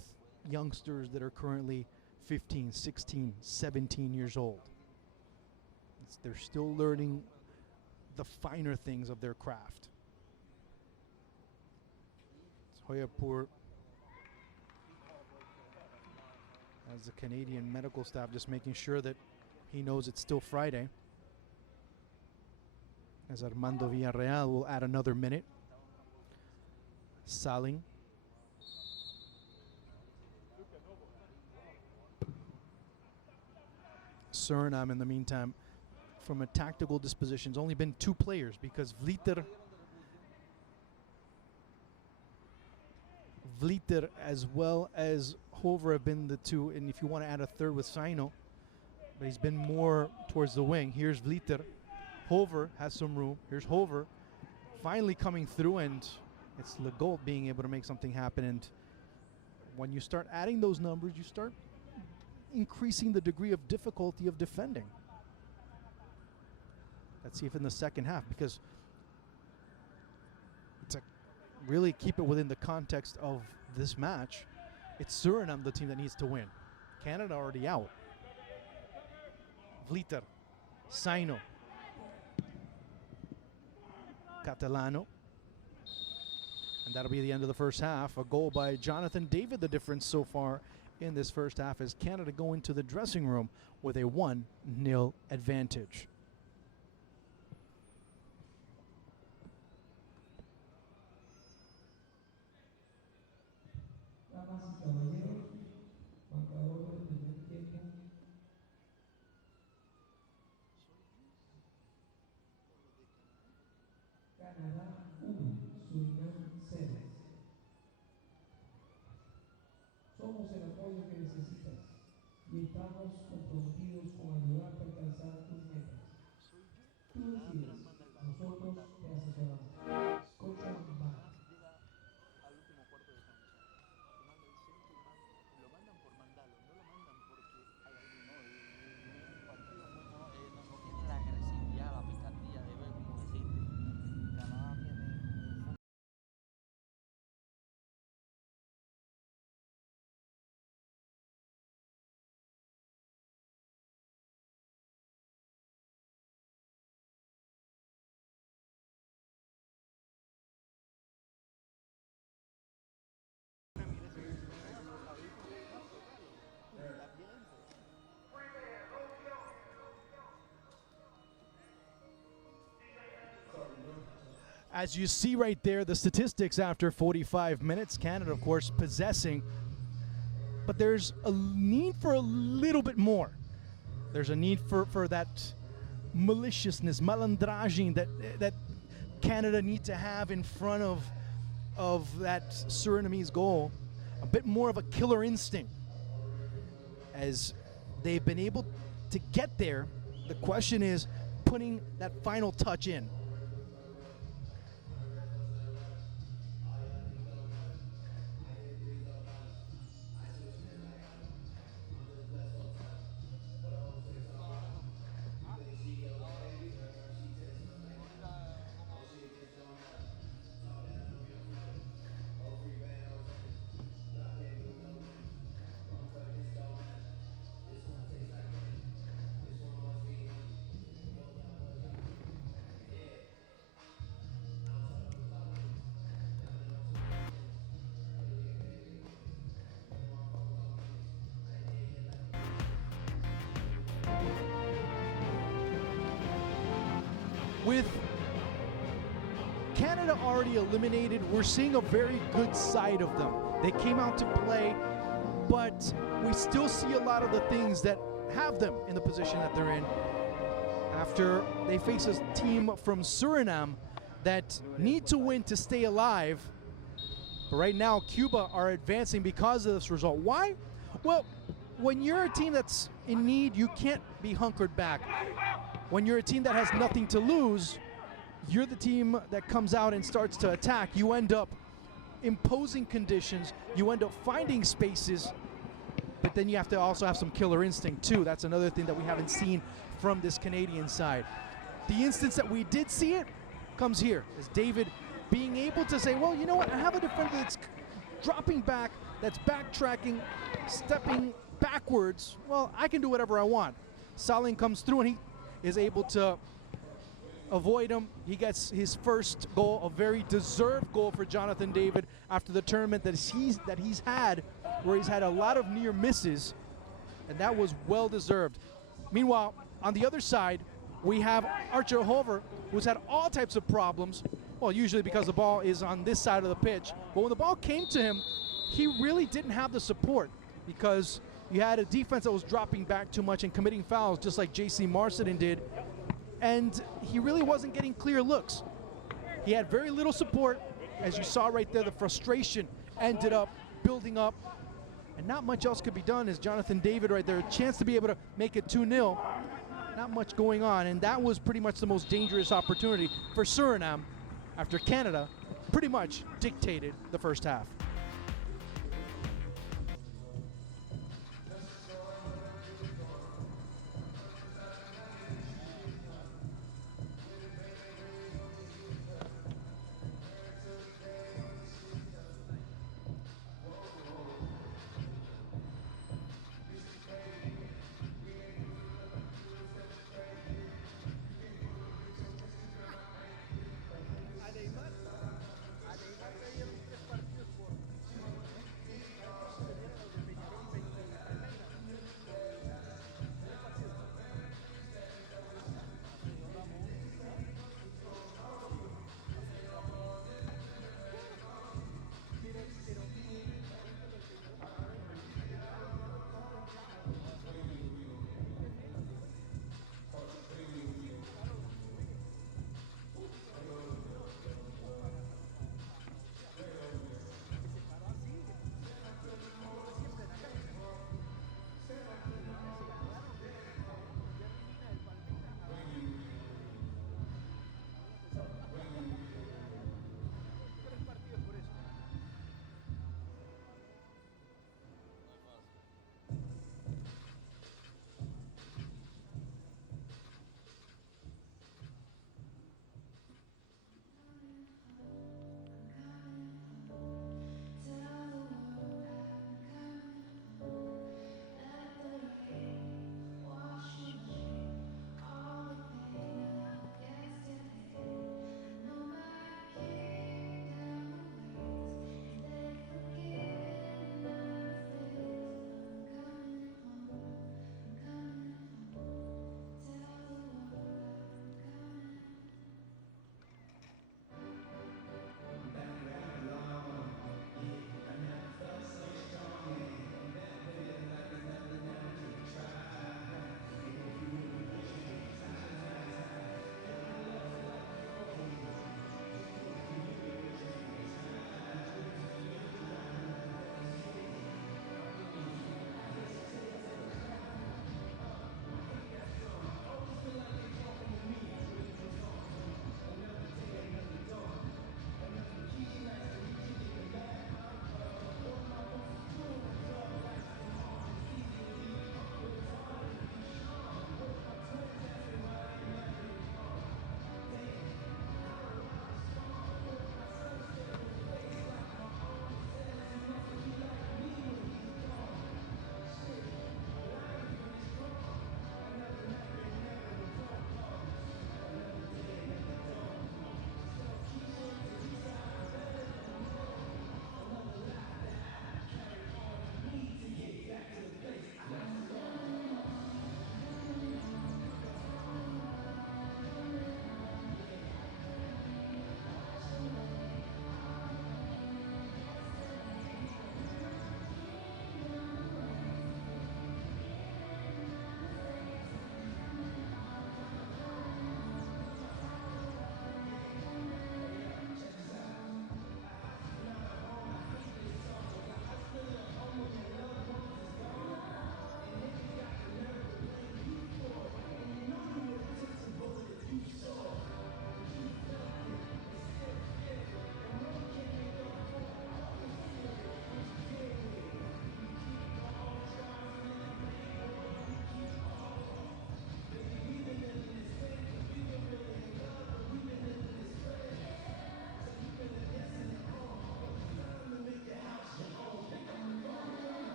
youngsters that are currently 15, 16, 17 years old. They're still learning the finer things of their craft. Hoyapur, as the Canadian medical staff, just making sure that he knows it's still Friday. As Armando Villarreal will add another minute. Saling. Suriname, in the meantime, from a tactical disposition, it's only been 2 players because Vliter as well as Hover have been the 2, and if you want to add a third with Saino, but he's been more towards the wing. Here's Vliter. Hover has some room. Here's Hover finally coming through, and it's Legault being able to make something happen. And when you start adding those numbers, you start increasing the degree of difficulty of defending. Let's see if in the second half, because to really keep it within the context of this match, it's Suriname, the team that needs to win. Canada already out. Vliter, Saino, Catalano. And that'll be the end of the first half. A goal by Jonathan David, the difference so far in this first half, as Canada go into the dressing room with a 1-0 advantage. Damas y caballeros, marcador del primer tiempo. Canadá 1, Suriname 0. Somos el apoyo que necesitas y estamos comprometidos con ayudarte a alcanzar tus metas. Tú decides, nosotros te asesoramos. Concacaf. As you see right there, the statistics after 45 minutes, Canada, of course, possessing, but there's a need for a little bit more. There's a need for that maliciousness, malandragem that Canada need to have in front of that Surinamese goal. A bit more of a killer instinct. As they've been able to get there, the question is putting that final touch in. With Canada already eliminated, we're seeing a very good side of them. They came out to play, but we still see a lot of the things that have them in the position that they're in after they face a team from Suriname that need to win to stay alive. But right now, Cuba are advancing because of this result. Why? Well, when you're a team that's in need, you can't be hunkered back. When you're a team that has nothing to lose, you're the team that comes out and starts to attack. You end up imposing conditions. You end up finding spaces. But then you have to also have some killer instinct, too. That's another thing that we haven't seen from this Canadian side. The instance that we did see it comes here, as David being able to say, well, you know what? I have a defender that's dropping back, that's backtracking, stepping backwards. Well, I can do whatever I want. Saling comes through and he is able to avoid him. He gets his first goal, a very deserved goal for Jonathan David after the tournament that he's had, where he's had a lot of near misses, and that was well deserved. Meanwhile, on the other side, we have Archer Hover, who's had all types of problems. Well, usually because the ball is on this side of the pitch. But when the ball came to him, he really didn't have the support, because you had a defense that was dropping back too much and committing fouls, just like J.C. Marcetin did. And he really wasn't getting clear looks. He had very little support. As you saw right there, the frustration ended up building up. And not much else could be done, as Jonathan David right there, a chance to be able to make it 2-0. Not much going on, and that was pretty much the most dangerous opportunity for Suriname after Canada pretty much dictated the first half.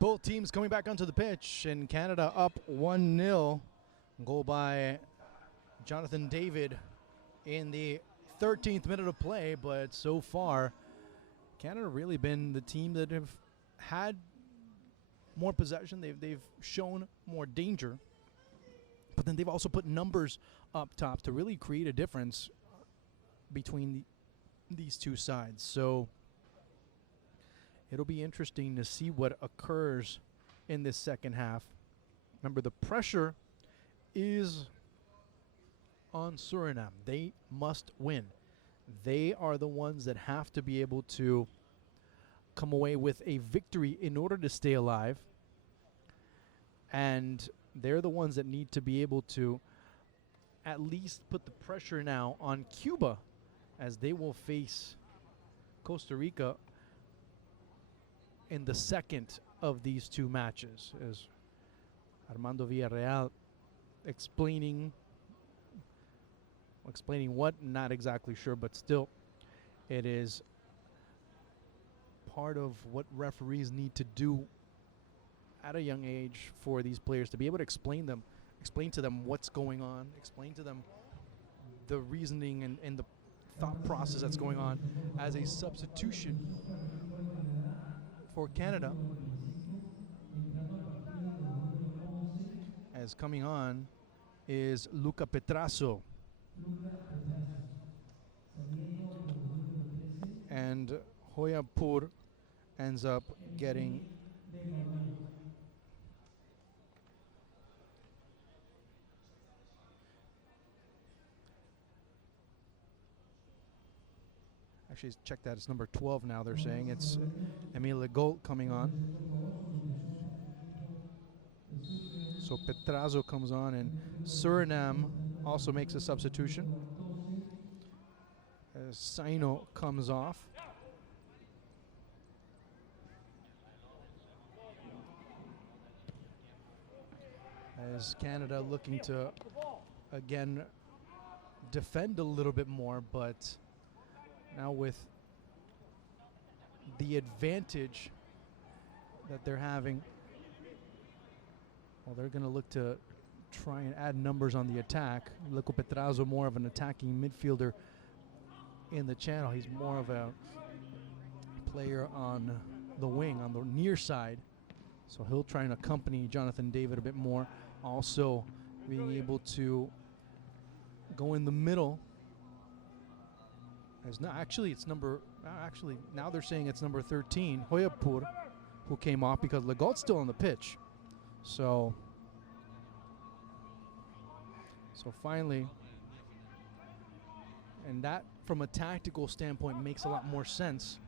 Both teams coming back onto the pitch, and Canada up 1-0. Goal by Jonathan David in the 13th minute of play, but so far, Canada really been the team that have had more possession. They've shown more danger, but then they've also put numbers up top to really create a difference between these two sides. So it'll be interesting to see what occurs in this second half. Remember, the pressure is on Suriname. They must win. They are the ones that have to be able to come away with a victory in order to stay alive. And they're the ones that need to be able to at least put the pressure now on Cuba, as they will face Costa Rica in the second of these two matches. As Armando Villarreal explaining what, not exactly sure, but still it is part of what referees need to do at a young age for these players, to be able to explain to them what's going on, explain to them the reasoning and the thought process that's going on. As a substitution for Canada, as coming on is Luca Petrasso, and Hoya Pur ends up getting actually, check that, it's number 12 now, they're saying. It's Emile Legault coming on. So Petrazo comes on, and Suriname also makes a substitution as Saino comes off. As Canada looking to, again, defend a little bit more, but now with the advantage that they're having, well, they're going to look to try and add numbers on the attack. Luca Petrazo, more of an attacking midfielder in the channel. He's more of a player on the wing, on the near side. So he'll try and accompany Jonathan David a bit more. Also being able to go in the middle. As now, actually, it's number. Actually, now they're saying it's number 13, Hoyapur, who came off because Legault's still on the pitch. So finally, and that from a tactical standpoint makes a lot more sense,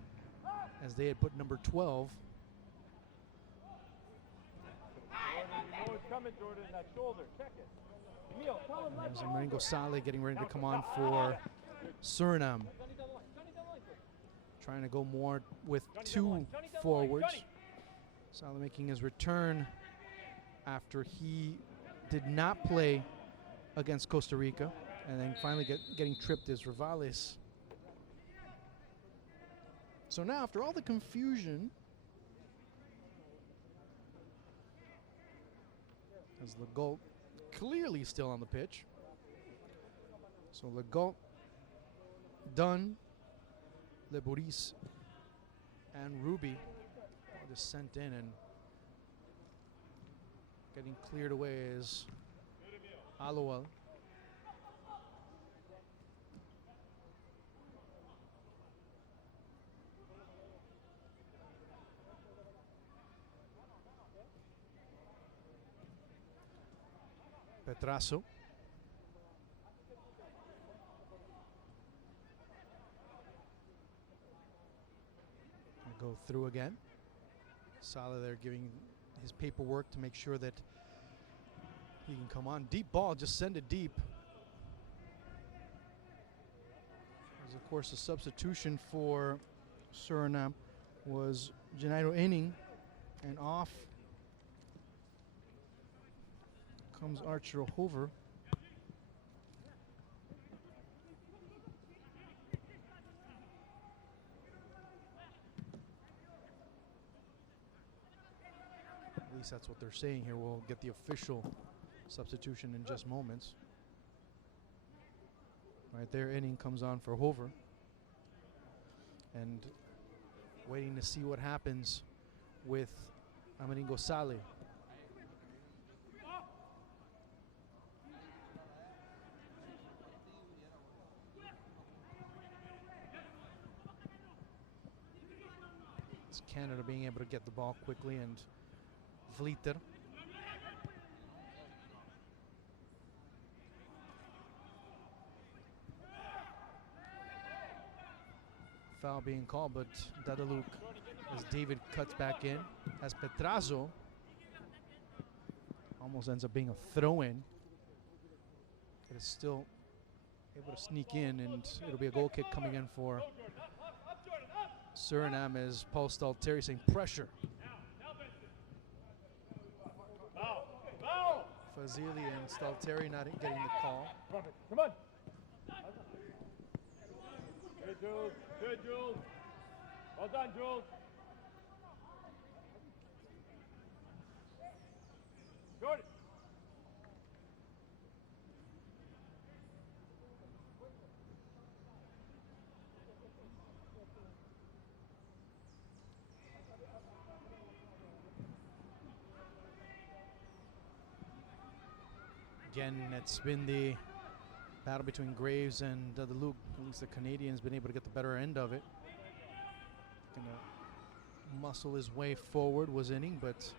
as they had put number 12. There's Maringo Sale getting ready to come on for Suriname. Trying to go more with two forwards. Sale making his return after he did not play against Costa Rica, and then finally getting tripped is Rivales. So now, after all the confusion, as Legault clearly still on the pitch. So Legault, Dunn, Leboris, and Ruby are just sent in, and getting cleared away is Alowal. Petrasso. Go through again. Sala there giving his paperwork to make sure that he can come on. Deep ball, just send it deep. As of course, the substitution for Suriname was Janeiro Inning, and off comes Archer Hoover. least that's what they're saying here. We'll get the official substitution in just moments. Right there, inning comes on for Hover. And waiting to see what happens with Amaringo Sale. It's Canada being able to get the ball quickly, and Vlieter. Foul being called, but Dadaluk, as David cuts back in, as Petrazo almost ends up being a throw-in. It is still able to sneak in, and it'll be a goal kick coming in for Suriname, as Paul Stalteri saying pressure. Fazili and Stalteri not getting the call. Come on. Good, Jules. Good, Jules. Well done, Jules. Jordan. Again, it's been the battle between Graves and Dadaluk. At least the Canadian's been able to get the better end of it. Gonna muscle his way forward, was inning, but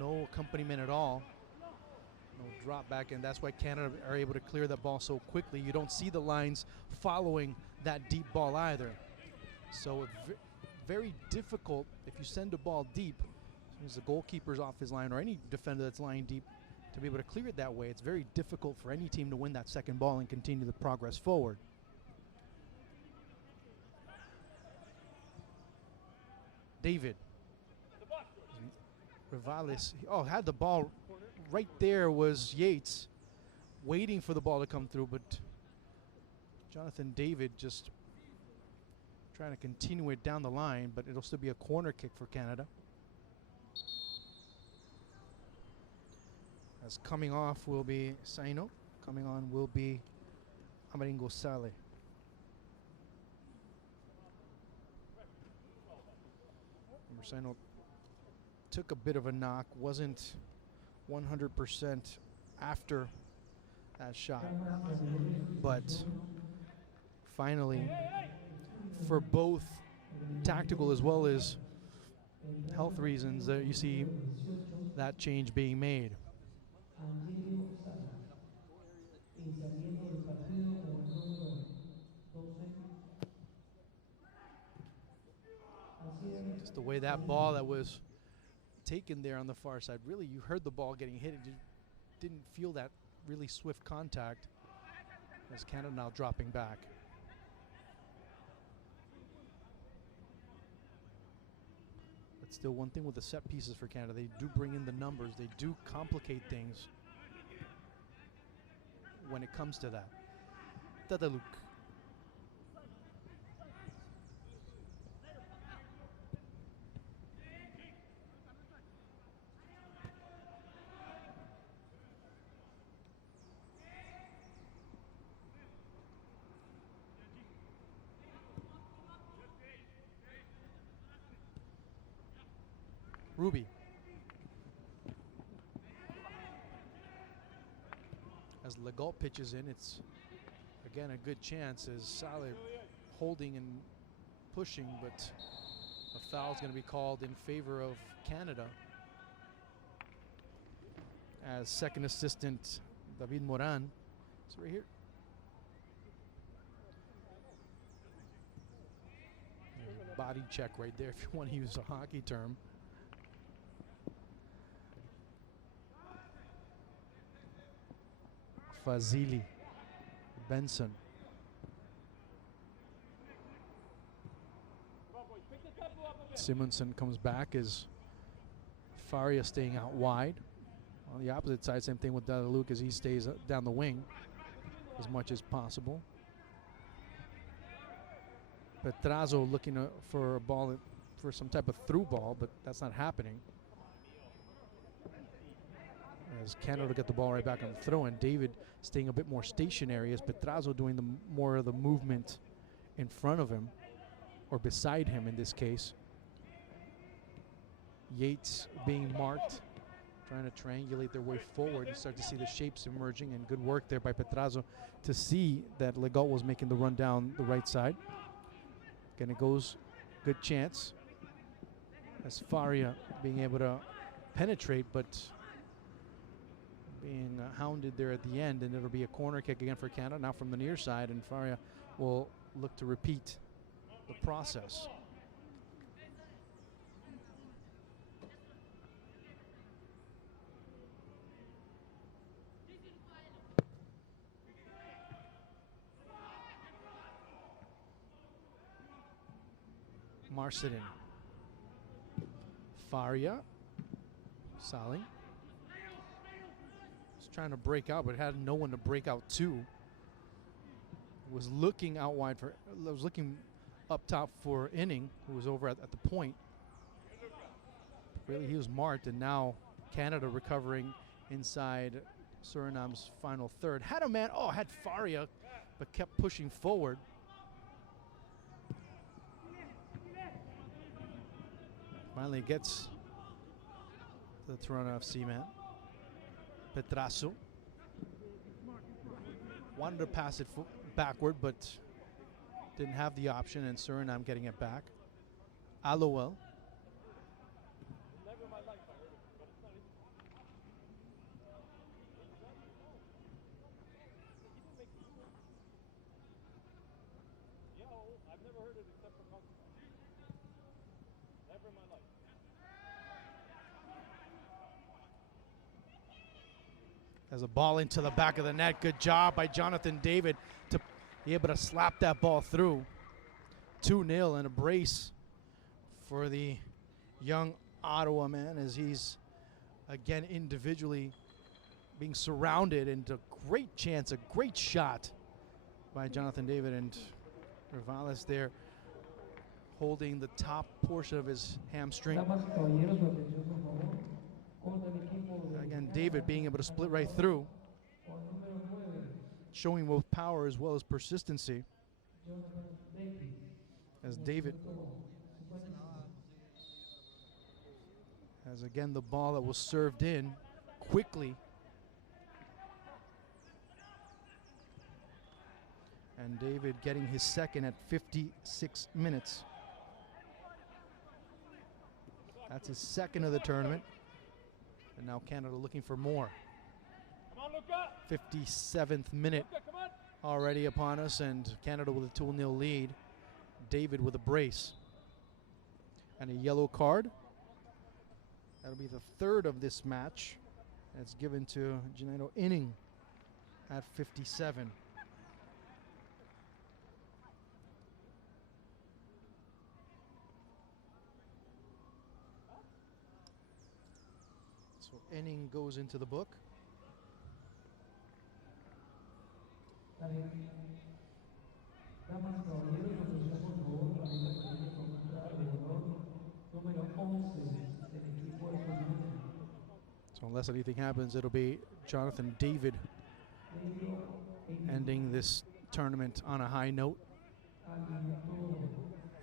no accompaniment at all. No drop back, and that's why Canada are able to clear that ball so quickly. You don't see the lines following that deep ball either. So very difficult if you send a ball deep, as the goalkeeper's off his line or any defender that's lying deep, to be able to clear it that way. It's very difficult for any team to win that second ball and continue the progress forward. David. Rivales, had the ball right there, was Yates waiting for the ball to come through, but Jonathan David just trying to continue it down the line, but it'll still be a corner kick for Canada. As coming off will be Saino, coming on will be Amaringo Sale. Saino took a bit of a knock, wasn't 100% after that shot, but finally, for both tactical as well as health reasons, you see that change being made. Just the way that ball that was taken there on the far side, really you heard the ball getting hit, and you didn't feel that really swift contact, as Canada now dropping back. But still, one thing with the set pieces for Canada, they do bring in the numbers, they do complicate things when it comes to that. Dadaluk. Ruby. As Legault pitches in, it's again a good chance as Saleh holding and pushing, but a foul is going to be called in favor of Canada, as second assistant David Moran is right here. Body check right there if you want to use a hockey term. Fazili, Benson. Simonson comes back as Faria staying out wide. On the opposite side, same thing with Dadaluk, as he stays down the wing as much as possible. Petrazo looking for a ball, for some type of through ball, but that's not happening. As Canada get the ball right back on the throw, and David staying a bit more stationary as Petrazo doing the more of the movement in front of him, or beside him in this case. Yates being marked, trying to triangulate their way forward. You start to see the shapes emerging, and good work there by Petrazo to see that Legault was making the run down the right side. Again, it goes, good chance. As Faria being able to penetrate, but being hounded there at the end, and it'll be a corner kick again for Canada, now from the near side, and Faria will look to repeat the process. Marcetin. Faria. Saling. Was trying to break out, but had no one to break out to. Was looking out wide for, was looking up top for Inning, who was over at the point. Really, he was marked, and now Canada recovering inside Suriname's final third. Had a man, had Faria, but kept pushing forward. Finally gets the Toronto FC man. Petrazo. Wanted to pass it backward, but didn't have the option, and Suriname getting it back. Allowell. I've never heard it except for Concacaf. Never in my life. As a ball into the back of the net. Good job by Jonathan David to be able to slap that ball through. 2-0 and a brace for the young Ottawa man, as he's again individually being surrounded, and a great chance, a great shot by Jonathan David, and Rivales there holding the top portion of his hamstring. Again, David being able to split right through, showing both power as well as persistency. As David has again the ball that was served in quickly. And David getting his second at 56 minutes. That's his second of the tournament. And now Canada looking for more. Come on, Luca. 57th minute Luca, come on. already upon us, and Canada with a 2-0 lead. David with a brace. And a yellow card. That'll be the third of this match. It's given to Janito Inning at 57. So Inning goes into the book. So unless anything happens, it'll be Jonathan David ending this tournament on a high note. I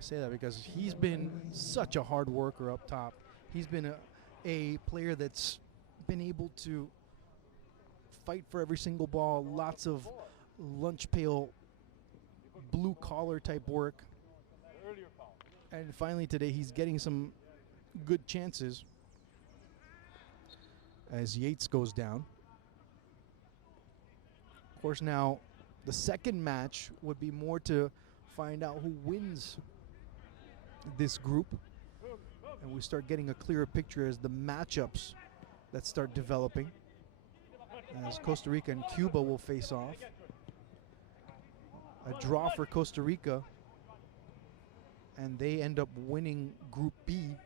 say that because he's been such a hard worker up top. He's been a player that's been able to fight for every single ball, lots of lunch pail, blue collar type work. And finally today he's getting some good chances as Yates goes down. Of course, now the second match would be more to find out who wins this group, and we start getting a clearer picture as the matchups that start developing, as Costa Rica and Cuba will face off. A draw for Costa Rica, and they end up winning Group B.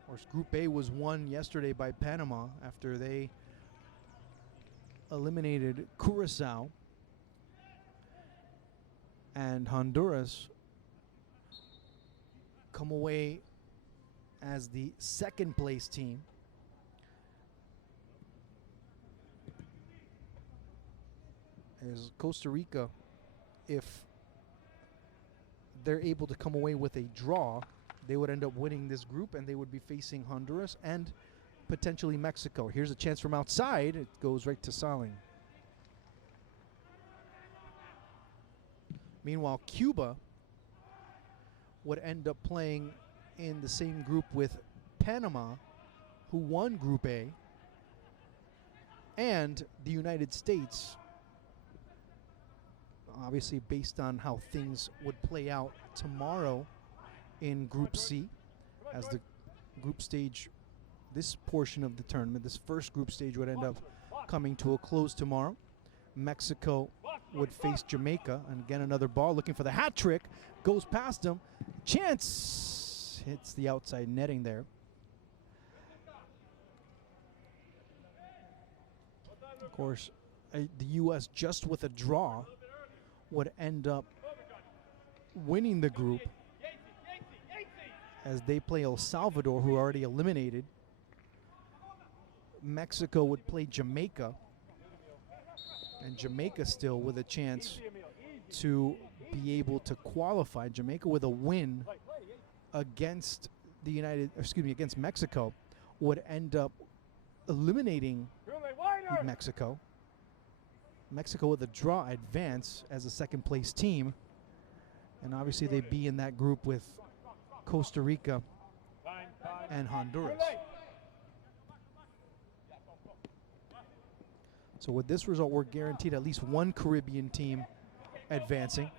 Of course, Group A was won yesterday by Panama after they eliminated Curacao, and Honduras come away as the second place team, is Costa Rica, if they're able to come away with a draw, they would end up winning this group, and they would be facing Honduras and potentially Mexico. Here's a chance from outside. It goes right to Saling. Meanwhile, Cuba would end up playing in the same group with Panama, who won Group A, and the United States, obviously based on how things would play out tomorrow in Group C, as the group stage, this portion of the tournament, this first group stage would end up coming to a close tomorrow. Mexico would face Jamaica, and again another ball looking for the hat trick, goes past him, chance, hits the outside netting there. Of course, the U.S. just with a draw would end up winning the group, as they play El Salvador, who are already eliminated. Mexico would play Jamaica, and Jamaica still with a chance to be able to qualify. Jamaica with a win against against Mexico would end up eliminating Mexico. Mexico with a draw advance as a second place team, and obviously they'd be in that group with Costa Rica and Honduras. So with this result, we're guaranteed at least one Caribbean team advancing,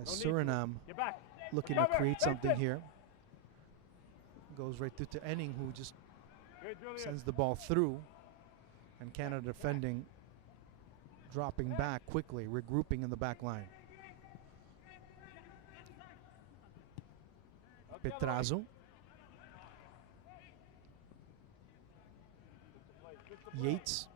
as Suriname looking to create something here. Goes right through to Enning, who just sends the ball through, and Canada defending, dropping back quickly, regrouping in the back line. Petrazo. Yates.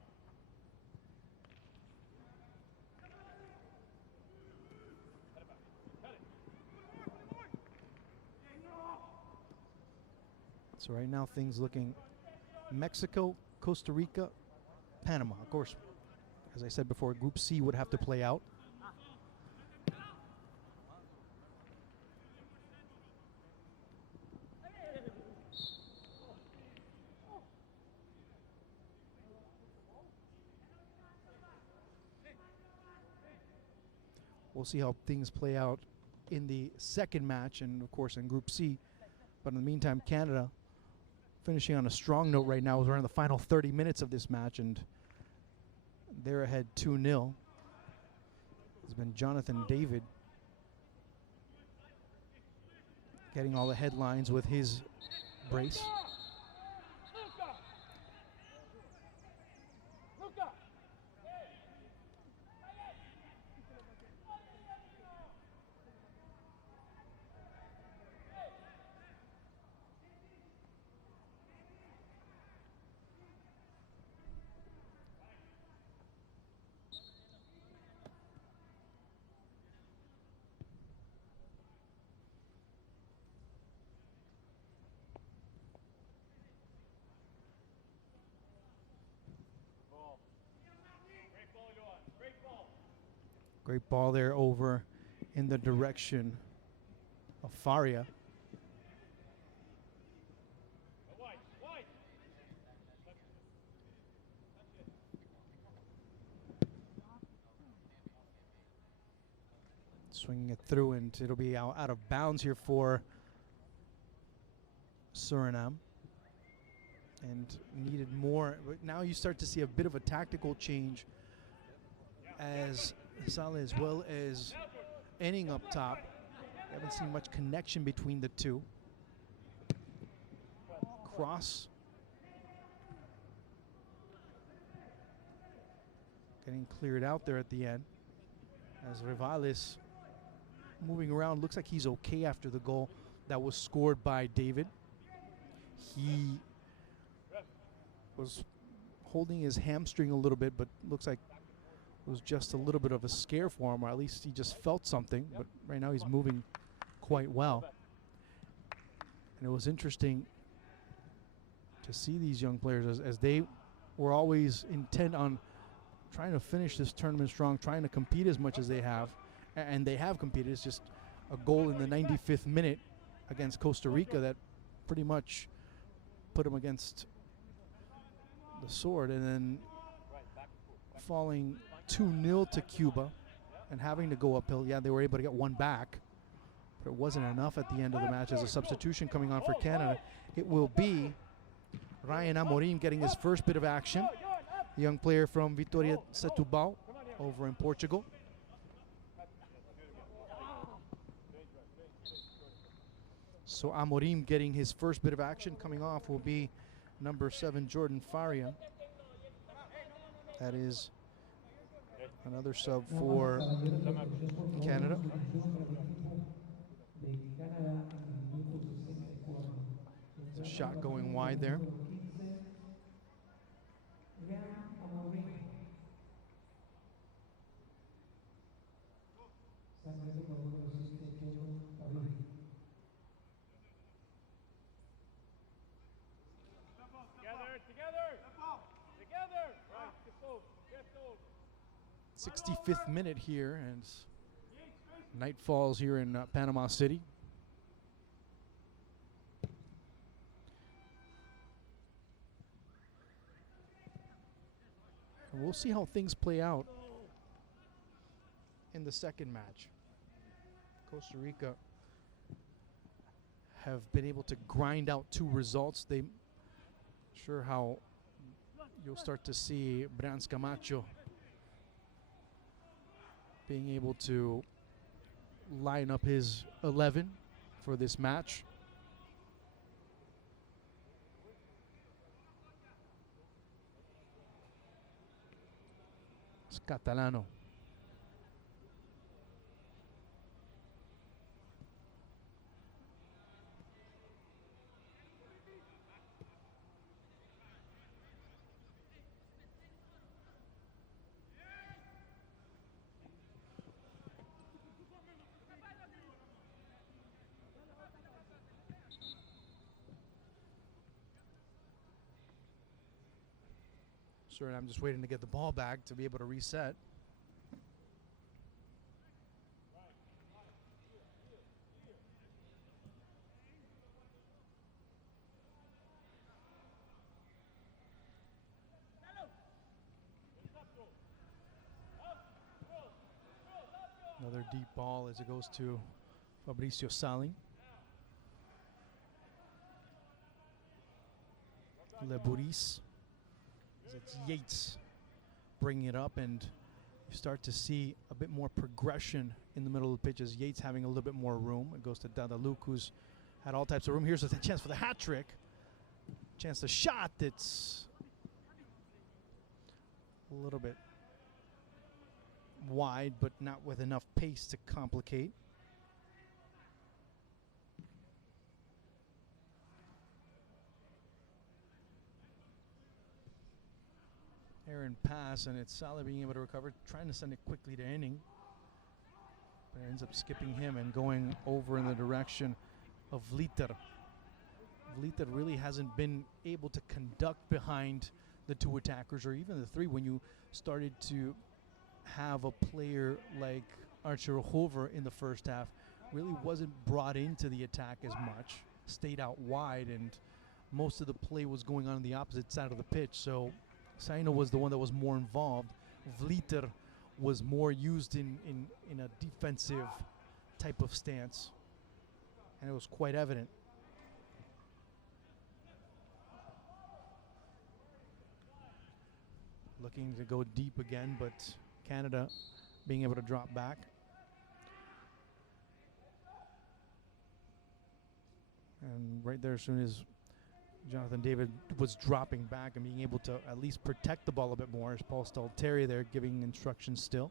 So right now things looking Mexico, Costa Rica, Panama. Of course, as I said before, Group C would have to play out. We'll see how things play out in the second match, and of course in Group C. But in the meantime, Canada finishing on a strong note right now as we're in the final 30 minutes of this match, and they're ahead 2-0. It's been Jonathan David getting all the headlines with his brace. Great ball there over in the direction of Faria. Swinging it through, and it'll be out of bounds here for Suriname. And needed more. But now you start to see a bit of a tactical change as Saleh as well as Enning up top. We haven't seen much connection between the two. Cross. Getting cleared out there at the end. As Rivales moving around, looks like he's okay after the goal that was scored by David. He was holding his hamstring a little bit, but looks like it was just a little bit of a scare for him, or at least he just felt something. But right now he's moving quite well. And it was interesting to see these young players as they were always intent on trying to finish this tournament strong, trying to compete as much as they have. And they have competed. It's just a goal in the 95th minute against Costa Rica that pretty much put them against the sword, and then falling 2-0 to Cuba and having to go uphill. Yeah, they were able to get one back, but it wasn't enough at the end of the match. As a substitution coming on for Canada, it will be Ryan Amorim getting his first bit of action. The young player from Vitória Setúbal over in Portugal. So Amorim getting his first bit of action. Coming off will be number 7, Jordan Faria. That is another sub for Canada. There's a shot going wide there. Together. Right, shift over. 65th minute here, and night falls here in Panama City. And we'll see how things play out in the second match. Costa Rica have been able to grind out 2 results. They sure how you'll start to see Brans Camacho being able to line up his 11 for this match. It's Catalano. Sorry, I'm just waiting to get the ball back to be able to reset. Another deep ball as it goes to Fabricio Salin. Leburis. It's Yates bringing it up, and you start to see a bit more progression in the middle of the pitch as Yates having a little bit more room. It goes to Dadaluk, who's had all types of room. Here's a chance for the hat trick. Chance to shot that's a little bit wide, but not with enough pace to complicate. Aaron pass, and it's Salah being able to recover, trying to send it quickly to Inning. But it ends up skipping him and going over in the direction of Vliter. Vliter really hasn't been able to conduct behind the 2 attackers, or even the 3, when you started to have a player like Archer Hoover in the first half. Really wasn't brought into the attack as much, stayed out wide, and most of the play was going on the opposite side of the pitch. So Saino was the one that was more involved. Vliter was more used in a defensive type of stance, and it was quite evident. Looking to go deep again, but Canada being able to drop back. And right there, as soon as Jonathan David was dropping back and being able to at least protect the ball a bit more, as Paul Stalteri there giving instructions still.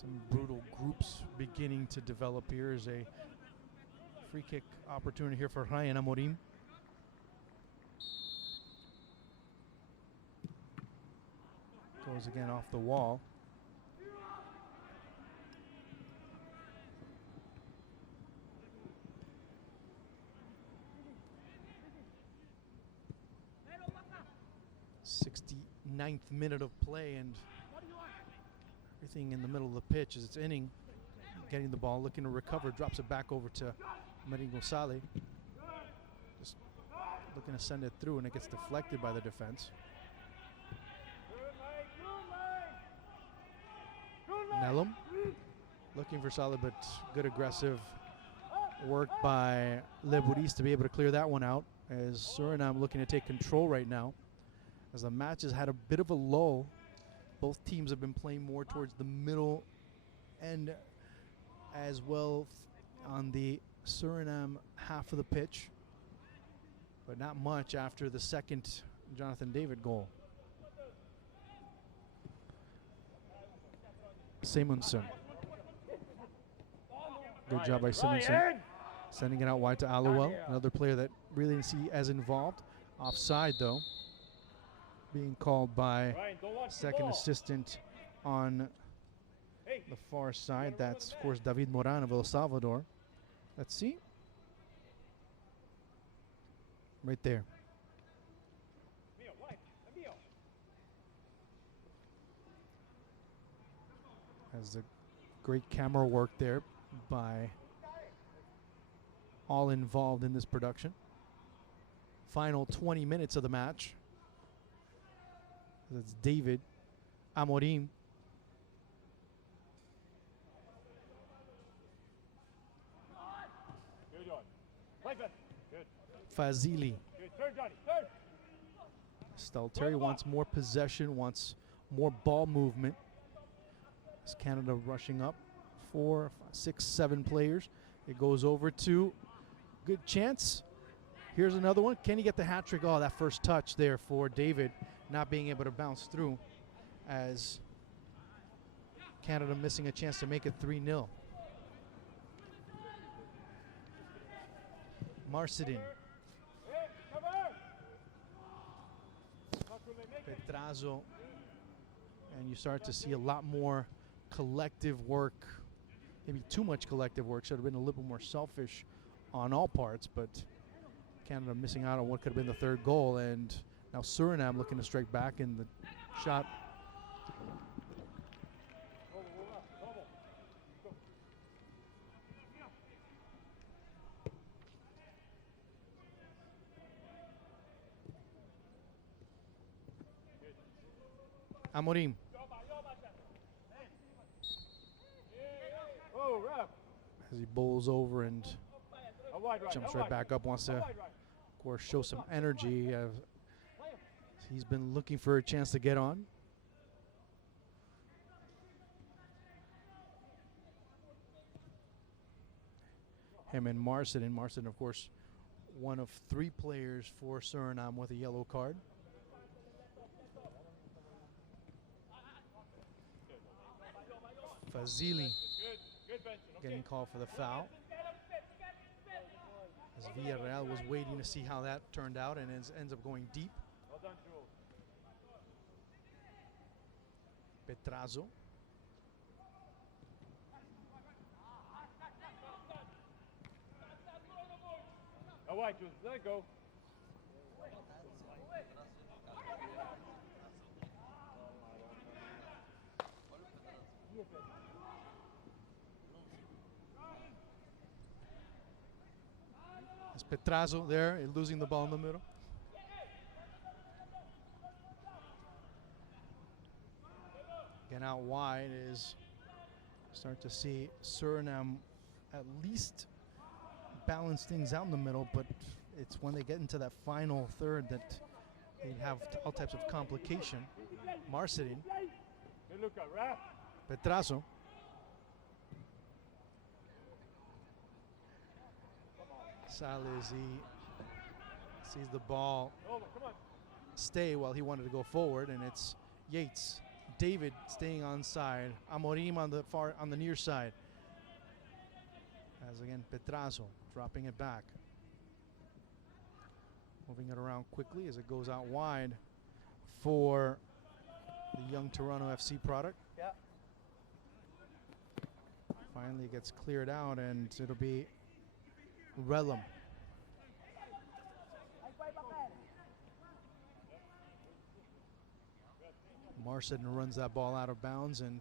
Some brutal groups beginning to develop here as a Free kick opportunity here for Ryan Amorim. Goes again off the wall. '69th minute of play, and everything in the middle of the pitch as it's inning. Getting the ball, looking to recover, drops it back over to Maringo Sale. Just looking to send it through, and it gets deflected by the defense. Nelum looking for Sale, but good aggressive work by Leburis to be able to clear that one out, as Suriname looking to take control right now. As the match has had a bit of a lull, both teams have been playing more towards the middle end as well on the Suriname half of the pitch, but not much after the second Jonathan David goal. Simonson. Good job by Simonson. Sending it out wide to Alowell, another player that really didn't see as involved. Offside though, being called by second assistant on the far side. That's, of course, David Moran of El Salvador. Let's see. Right there. Has a great camera work there by all involved in this production. Final 20 minutes of the match. That's David Amorim. Fazili. Stalteri wants more possession, wants more ball movement. As Canada rushing up 4, 5, 6, 7 players. It goes over to, good chance. Here's another one. Can he get the hat trick? Oh, that first touch there for David, not being able to bounce through, as Canada missing a chance to make it 3-0. Marcidin. Petrazo. And you start to see a lot more collective work, maybe too much collective work. Should have been a little more selfish on all parts, but Canada missing out on what could have been the third goal, and now Suriname looking to strike back in the shot. Amorim. As he bowls over and jumps right back up, wants to, of course, show some energy. He's been looking for a chance to get on. Him and Marcidin. Marcidin, of course, one of 3 players for Suriname with a yellow card. Fazili getting called for the foul, as Villarreal was waiting to see how that turned out, and ends up going deep. Petrazo. All right, just let it go. It's Petrazo there, losing the ball in the middle. Again, out wide is start to see Suriname at least balance things out in the middle, but it's when they get into that final third that they have all types of complication. Marcidin. Petrazo. Salas, he sees the ball stay while he wanted to go forward, and it's Yates. David staying on side. Amorim on the near side. As again, Petrazo. dropping it back. Moving it around quickly as it goes out wide for the young Toronto FC product. Yeah. Finally gets cleared out, and it'll be Relum. Marson runs that ball out of bounds, and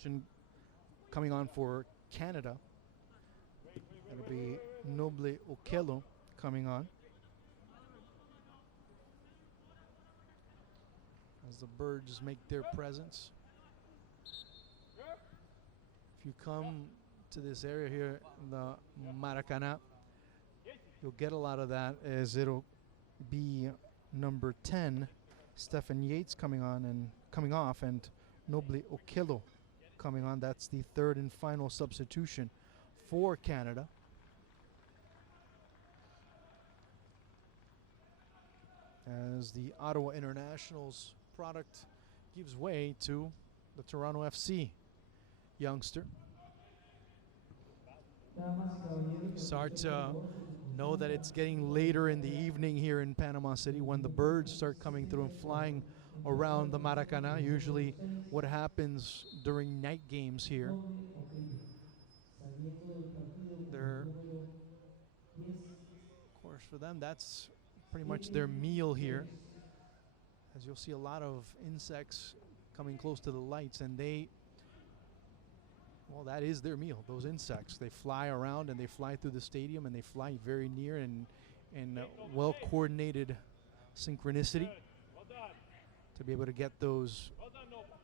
substitution coming on for Canada. It'll be Noble Okello coming on. As the Birds make their presence. If you come to this area here, the Maracana, you'll get a lot of that, as it'll be number 10, Stephen Yates coming on and coming off, and Noble Okello coming on. That's the third and final substitution for Canada. As the Ottawa Internationals product gives way to the Toronto FC youngster. Start to know that it's getting later in the evening here in Panama City when the Birds start coming through and flying around the Maracana. Usually what happens during night games here. They're, of course, for them, that's pretty much their meal here. As you'll see a lot of insects coming close to the lights, and well, that is their meal, those insects. They fly around and they fly through the stadium, and they fly very near and in well-coordinated synchronicity to be able to get those,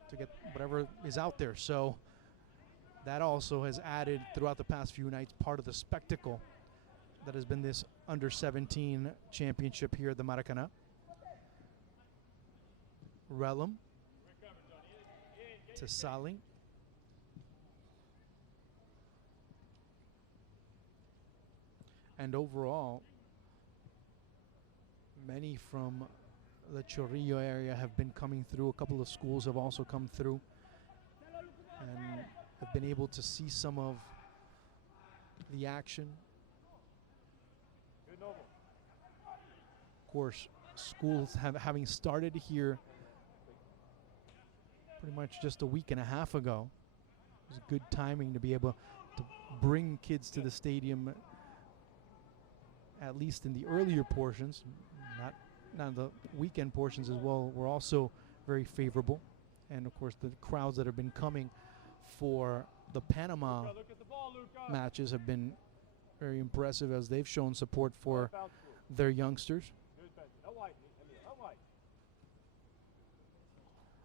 to get whatever is out there. So that also has added throughout the past few nights part of the spectacle that has been this Under-17 championship here at the Maracana. Relum to Sali. And overall, many from the Chorrillo area have been coming through. A couple of schools have also come through and have been able to see some of the action. Of course, schools having started here pretty much just a week and a half ago. It was good timing to be able to bring kids to the stadium, at least in the earlier portions. Not the weekend portions as well were also very favorable. And of course the crowds that have been coming for the Panama matches have been very impressive, as they've shown support for their youngsters.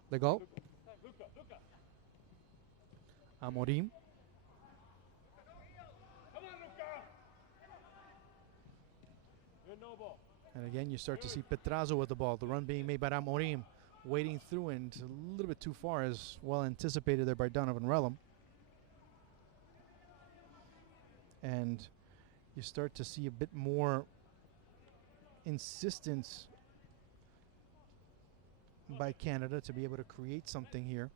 The goal. Amorim. And again, you start to see Petrazo with the ball. The run being made by Amorim, wading through and a little bit too far, as well anticipated there by Donovan Relum. And you start to see a bit more insistence by Canada to be able to create something here.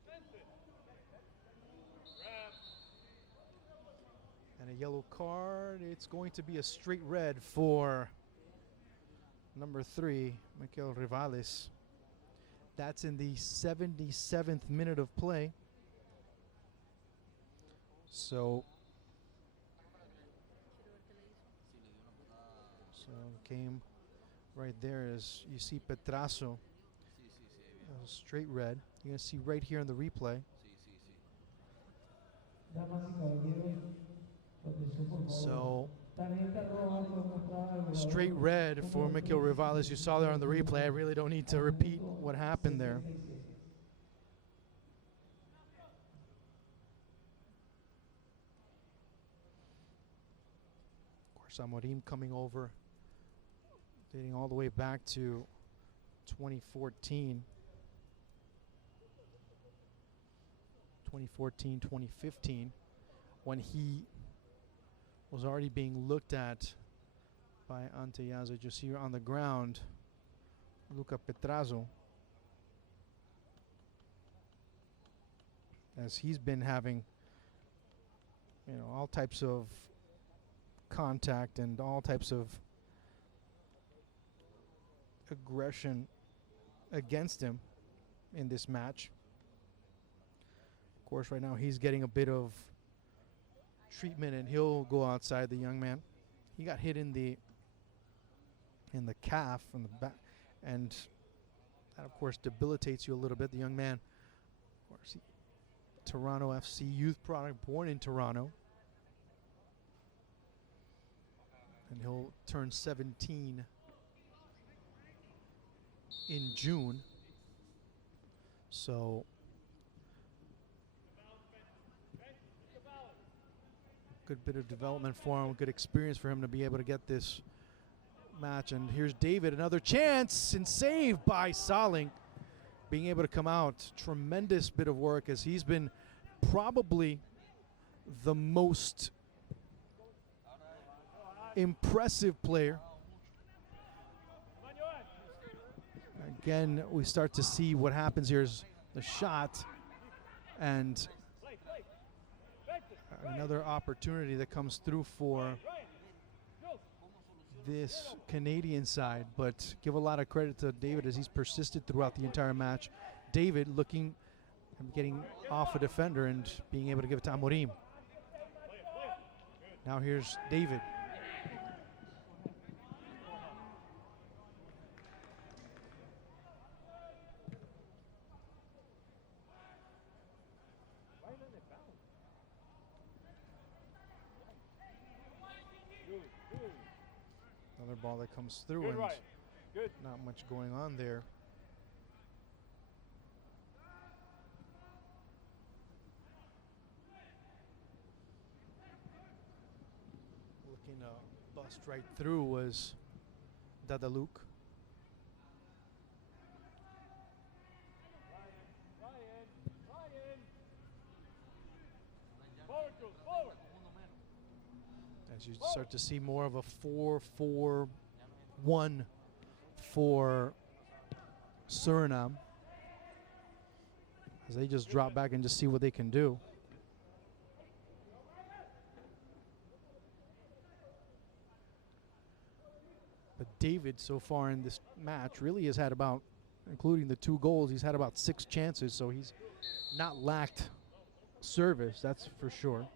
And a yellow card. It's going to be a straight red for number 3, Mikel Rivales. That's in the 77th minute of play. So came right there, as you see Petrazo. Straight red. You're going to see right here in the replay. So straight red for Mikel Rivales. You saw there on the replay. I really don't need to repeat what happened there. Of course, Amorim coming over, dating all the way back to 2014. 2015, when he was already being looked at by Ante Yaza. Just here on the ground, Luca Petrazo, as he's been having, all types of contact and all types of aggression against him in this match. Of course, right now he's getting a bit of treatment and he'll go outside, the young man. He got hit in the calf from the back, and that of course debilitates you a little bit. The young man, of course, Toronto FC youth product, born in Toronto, and he'll turn 17 in June. So good bit of development for him, good experience for him to be able to get this match. And here's David, another chance, and save by Saling, being able to come out. Tremendous bit of work, as he's been probably the most impressive player. Again, we start to see what happens here is the shot, and another opportunity that comes through for this Canadian side. But give a lot of credit to David as he's persisted throughout the entire match. David looking and getting off a defender and being able to give it to Amorim. Now here's David. Another ball that comes through, Good and right. Good. not much going on there. Looking to bust right through was Dadaluk. Ryan. Forward, Jules, forward. As you start to see more of a 4-4-1 for Suriname, as they just drop back and just see what they can do. But David, so far in this match, really has had about, including the 2 goals, he's had about 6 chances, so he's not lacked service, that's for sure.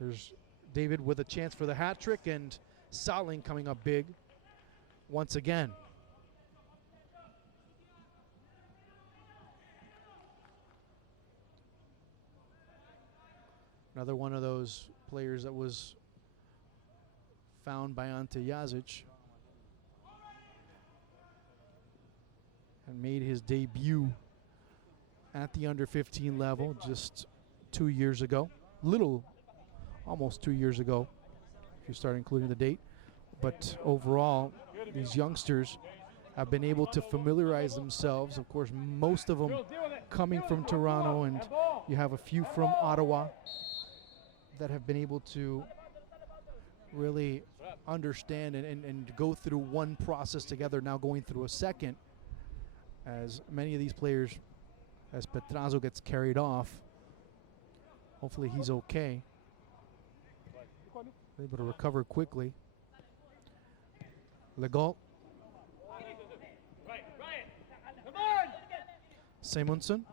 There's David with a chance for the hat trick, and Saling coming up big once again. Another one of those players that was found by Ante Jazic and made his debut at the under-15 level just 2 years ago. Almost 2 years ago, if you start including the date. But overall, these youngsters have been able to familiarize themselves. Of course, most of them coming from Toronto, and you have a few from Ottawa that have been able to really understand and go through one process together, now going through a second, as many of these players, as Petrazo gets carried off, hopefully he's okay. Able to recover quickly. Legault. Simonson.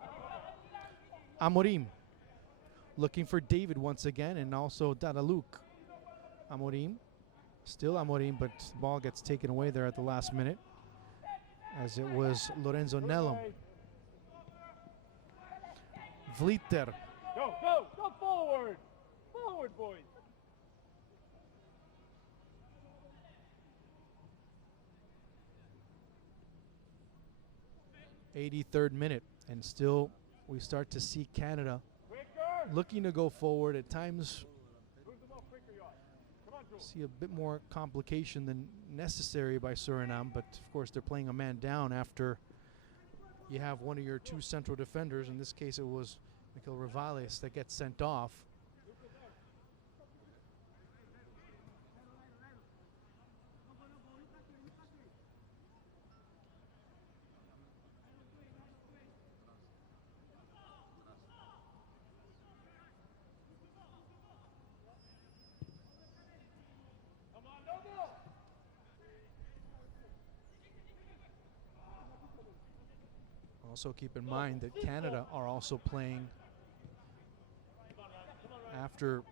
Amorim. Looking for David once again, and also Dadaluk. Amorim. Still Amorim, but the ball gets taken away there at the last minute, as it was Lorenzo Nelum. Vliter. Go forward. Forward, boys. 83rd minute, and still we start to see Canada looking to go forward. At times see a bit more complication than necessary by Suriname, but of course they're playing a man down after you have one of your 2 central defenders. In this case it was Mikel Rivales that gets sent off. Also keep in mind that Canada are also playing after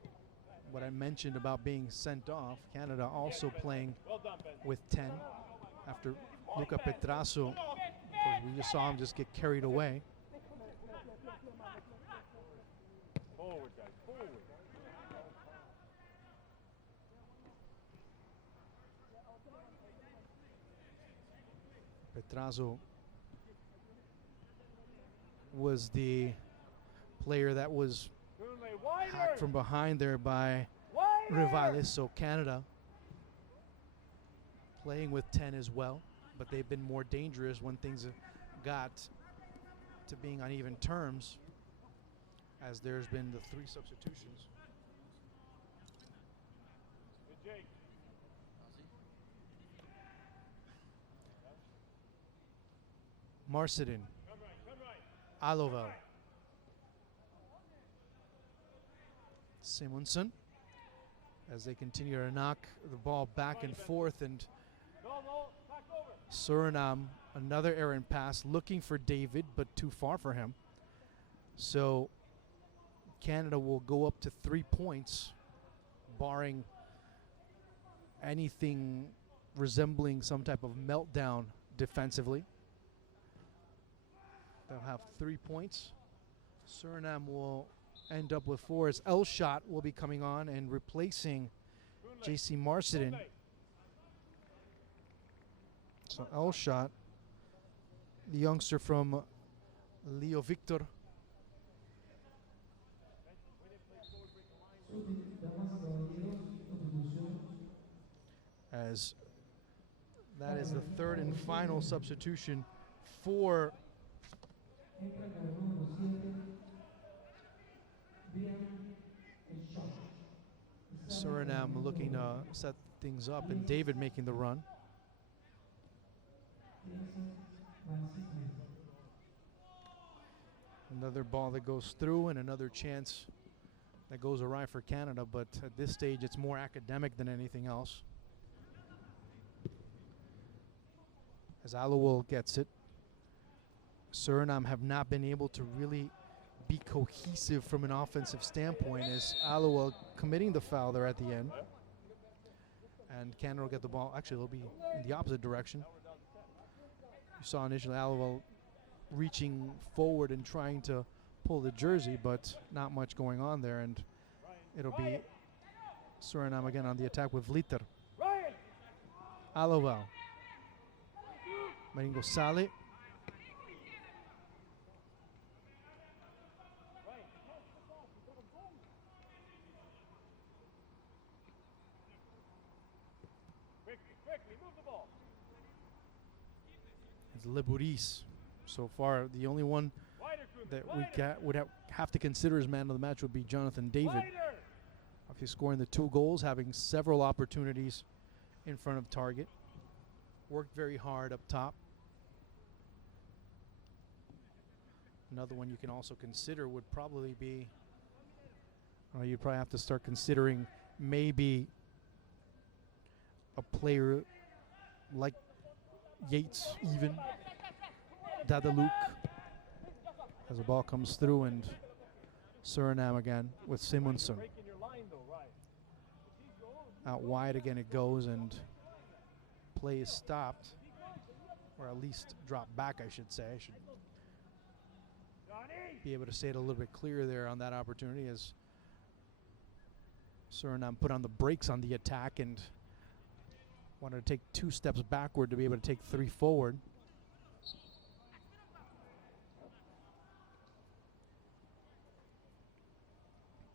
what I mentioned about being sent off. Canada also playing with 10 after Luca Petrasso. Of course, we just saw him just get carried away. Forward, guys, forward. Petrasso was the player that was hacked from behind there by Rivales. So Canada playing with 10 as well, but they've been more dangerous when things got to being on even terms, as there's been the 3 substitutions. Good, Jake. Marcidin, Come right. Alovel, Simonson, as they continue to knock the ball back and forth, and No, back over. Suriname, another errant pass, looking for David, but too far for him. So Canada will go up to 3 points, barring anything resembling some type of meltdown defensively. They'll have 3 points. Suriname will end up with 4 as Elshot will be coming on and replacing J.C. Marcidin. So Elshot, the youngster from Leo Victor, as that is the 3rd and final substitution for Suriname, looking to set things up, and David making the run. Another ball that goes through and another chance that goes awry for Canada, but at this stage it's more academic than anything else. As Alowal gets it, Suriname have not been able to really be cohesive from an offensive standpoint, as Alowal committing the foul there at the end. And Canada will get the ball. Actually, it'll be in the opposite direction. You saw initially Alowal reaching forward and trying to pull the jersey, but not much going on there, and it'll be Suriname again on the attack with Vliter. Alowal. Maringo Sale. Quickly, move the ball. It's Leburis. So far, the only one that we would have to consider as man of the match would be Jonathan David. After scoring the 2 goals, having several opportunities in front of target. Worked very hard up top. Another one you can also consider would probably be, you'd probably have to start considering maybe a player like Yates, even Dadaluk, as the ball comes through, and Suriname again with Simonson. Out wide again it goes, and play is stopped, or at least dropped back, I should say. I should be able to say it a little bit clearer there on that opportunity, as Suriname put on the brakes on the attack and wanted to take 2 steps backward to be able to take 3 forward.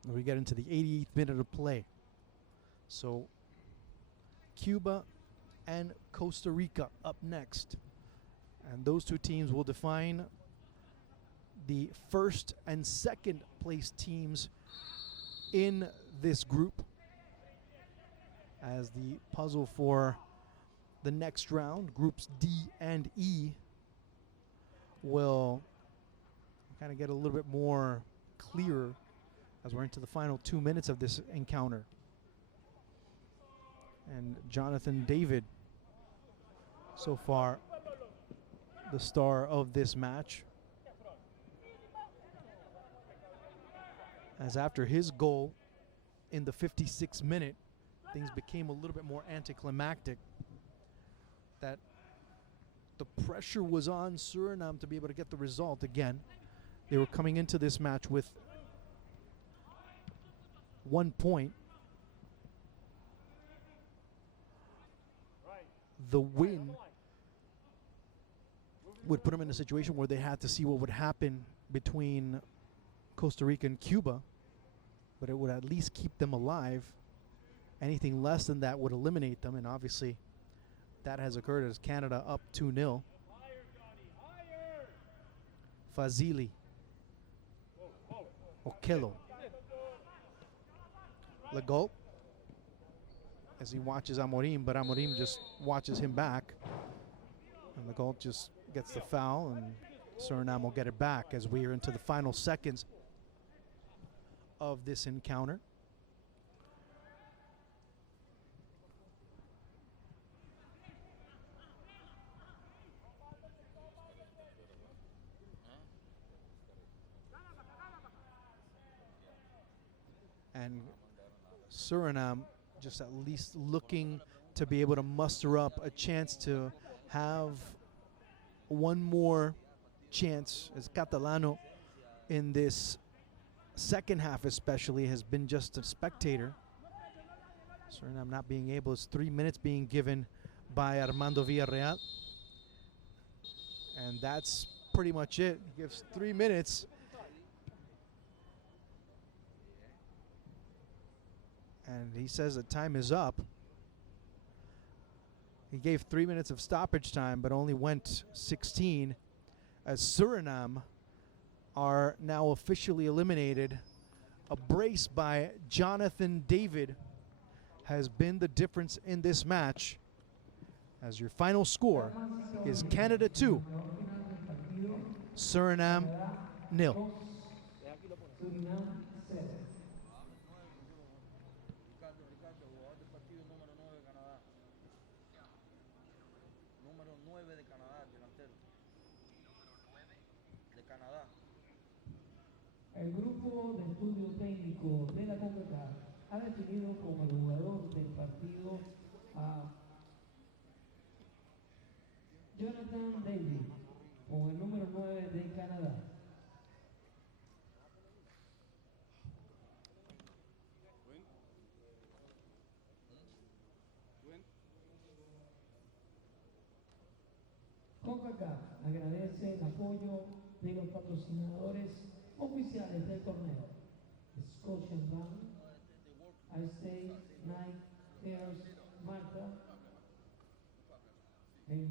We get into the 88th minute of play. So Cuba and Costa Rica up next. And those 2 teams will define the 1st and 2nd place teams in this group, as the puzzle for the next round, groups D and E, will kind of get a little bit more clearer as we're into the final 2 minutes of this encounter. And Jonathan David, so far, the star of this match, as after his goal in the 56th minute, things became a little bit more anticlimactic. That the pressure was on Suriname to be able to get the result again. They were coming into this match with 1 point. The win would put them in a situation where they had to see what would happen between Costa Rica and Cuba, but it would at least keep them alive. Anything less than that would eliminate them, and obviously that has occurred as Canada up 2-0. Fazili. Okello. Legault, as he watches Amorim, but Amorim just watches him back. And Legault just gets the foul, and Suriname will get it back as we are into the final seconds of this encounter. And Suriname just at least looking to be able to muster up a chance to have one more chance, as Catalano in this second half especially has been just a spectator. Suriname not being able, it's 3 minutes being given by Armando Villarreal. And that's pretty much it. He gives 3 minutes. And he says that time is up. He gave 3 minutes of stoppage time, but only went 16, as Suriname are now officially eliminated. A brace by Jonathan David has been the difference in this match, as your final score is Canada 2, Suriname 0. El grupo de estudio técnico de la Concacaf ha definido como el jugador del partido a Jonathan David con el número 9 de Canadá. Concacaf agradece el apoyo de los patrocinadores oficiales del torneo: Scotiabank, iState, Nike, Airs, Marta, el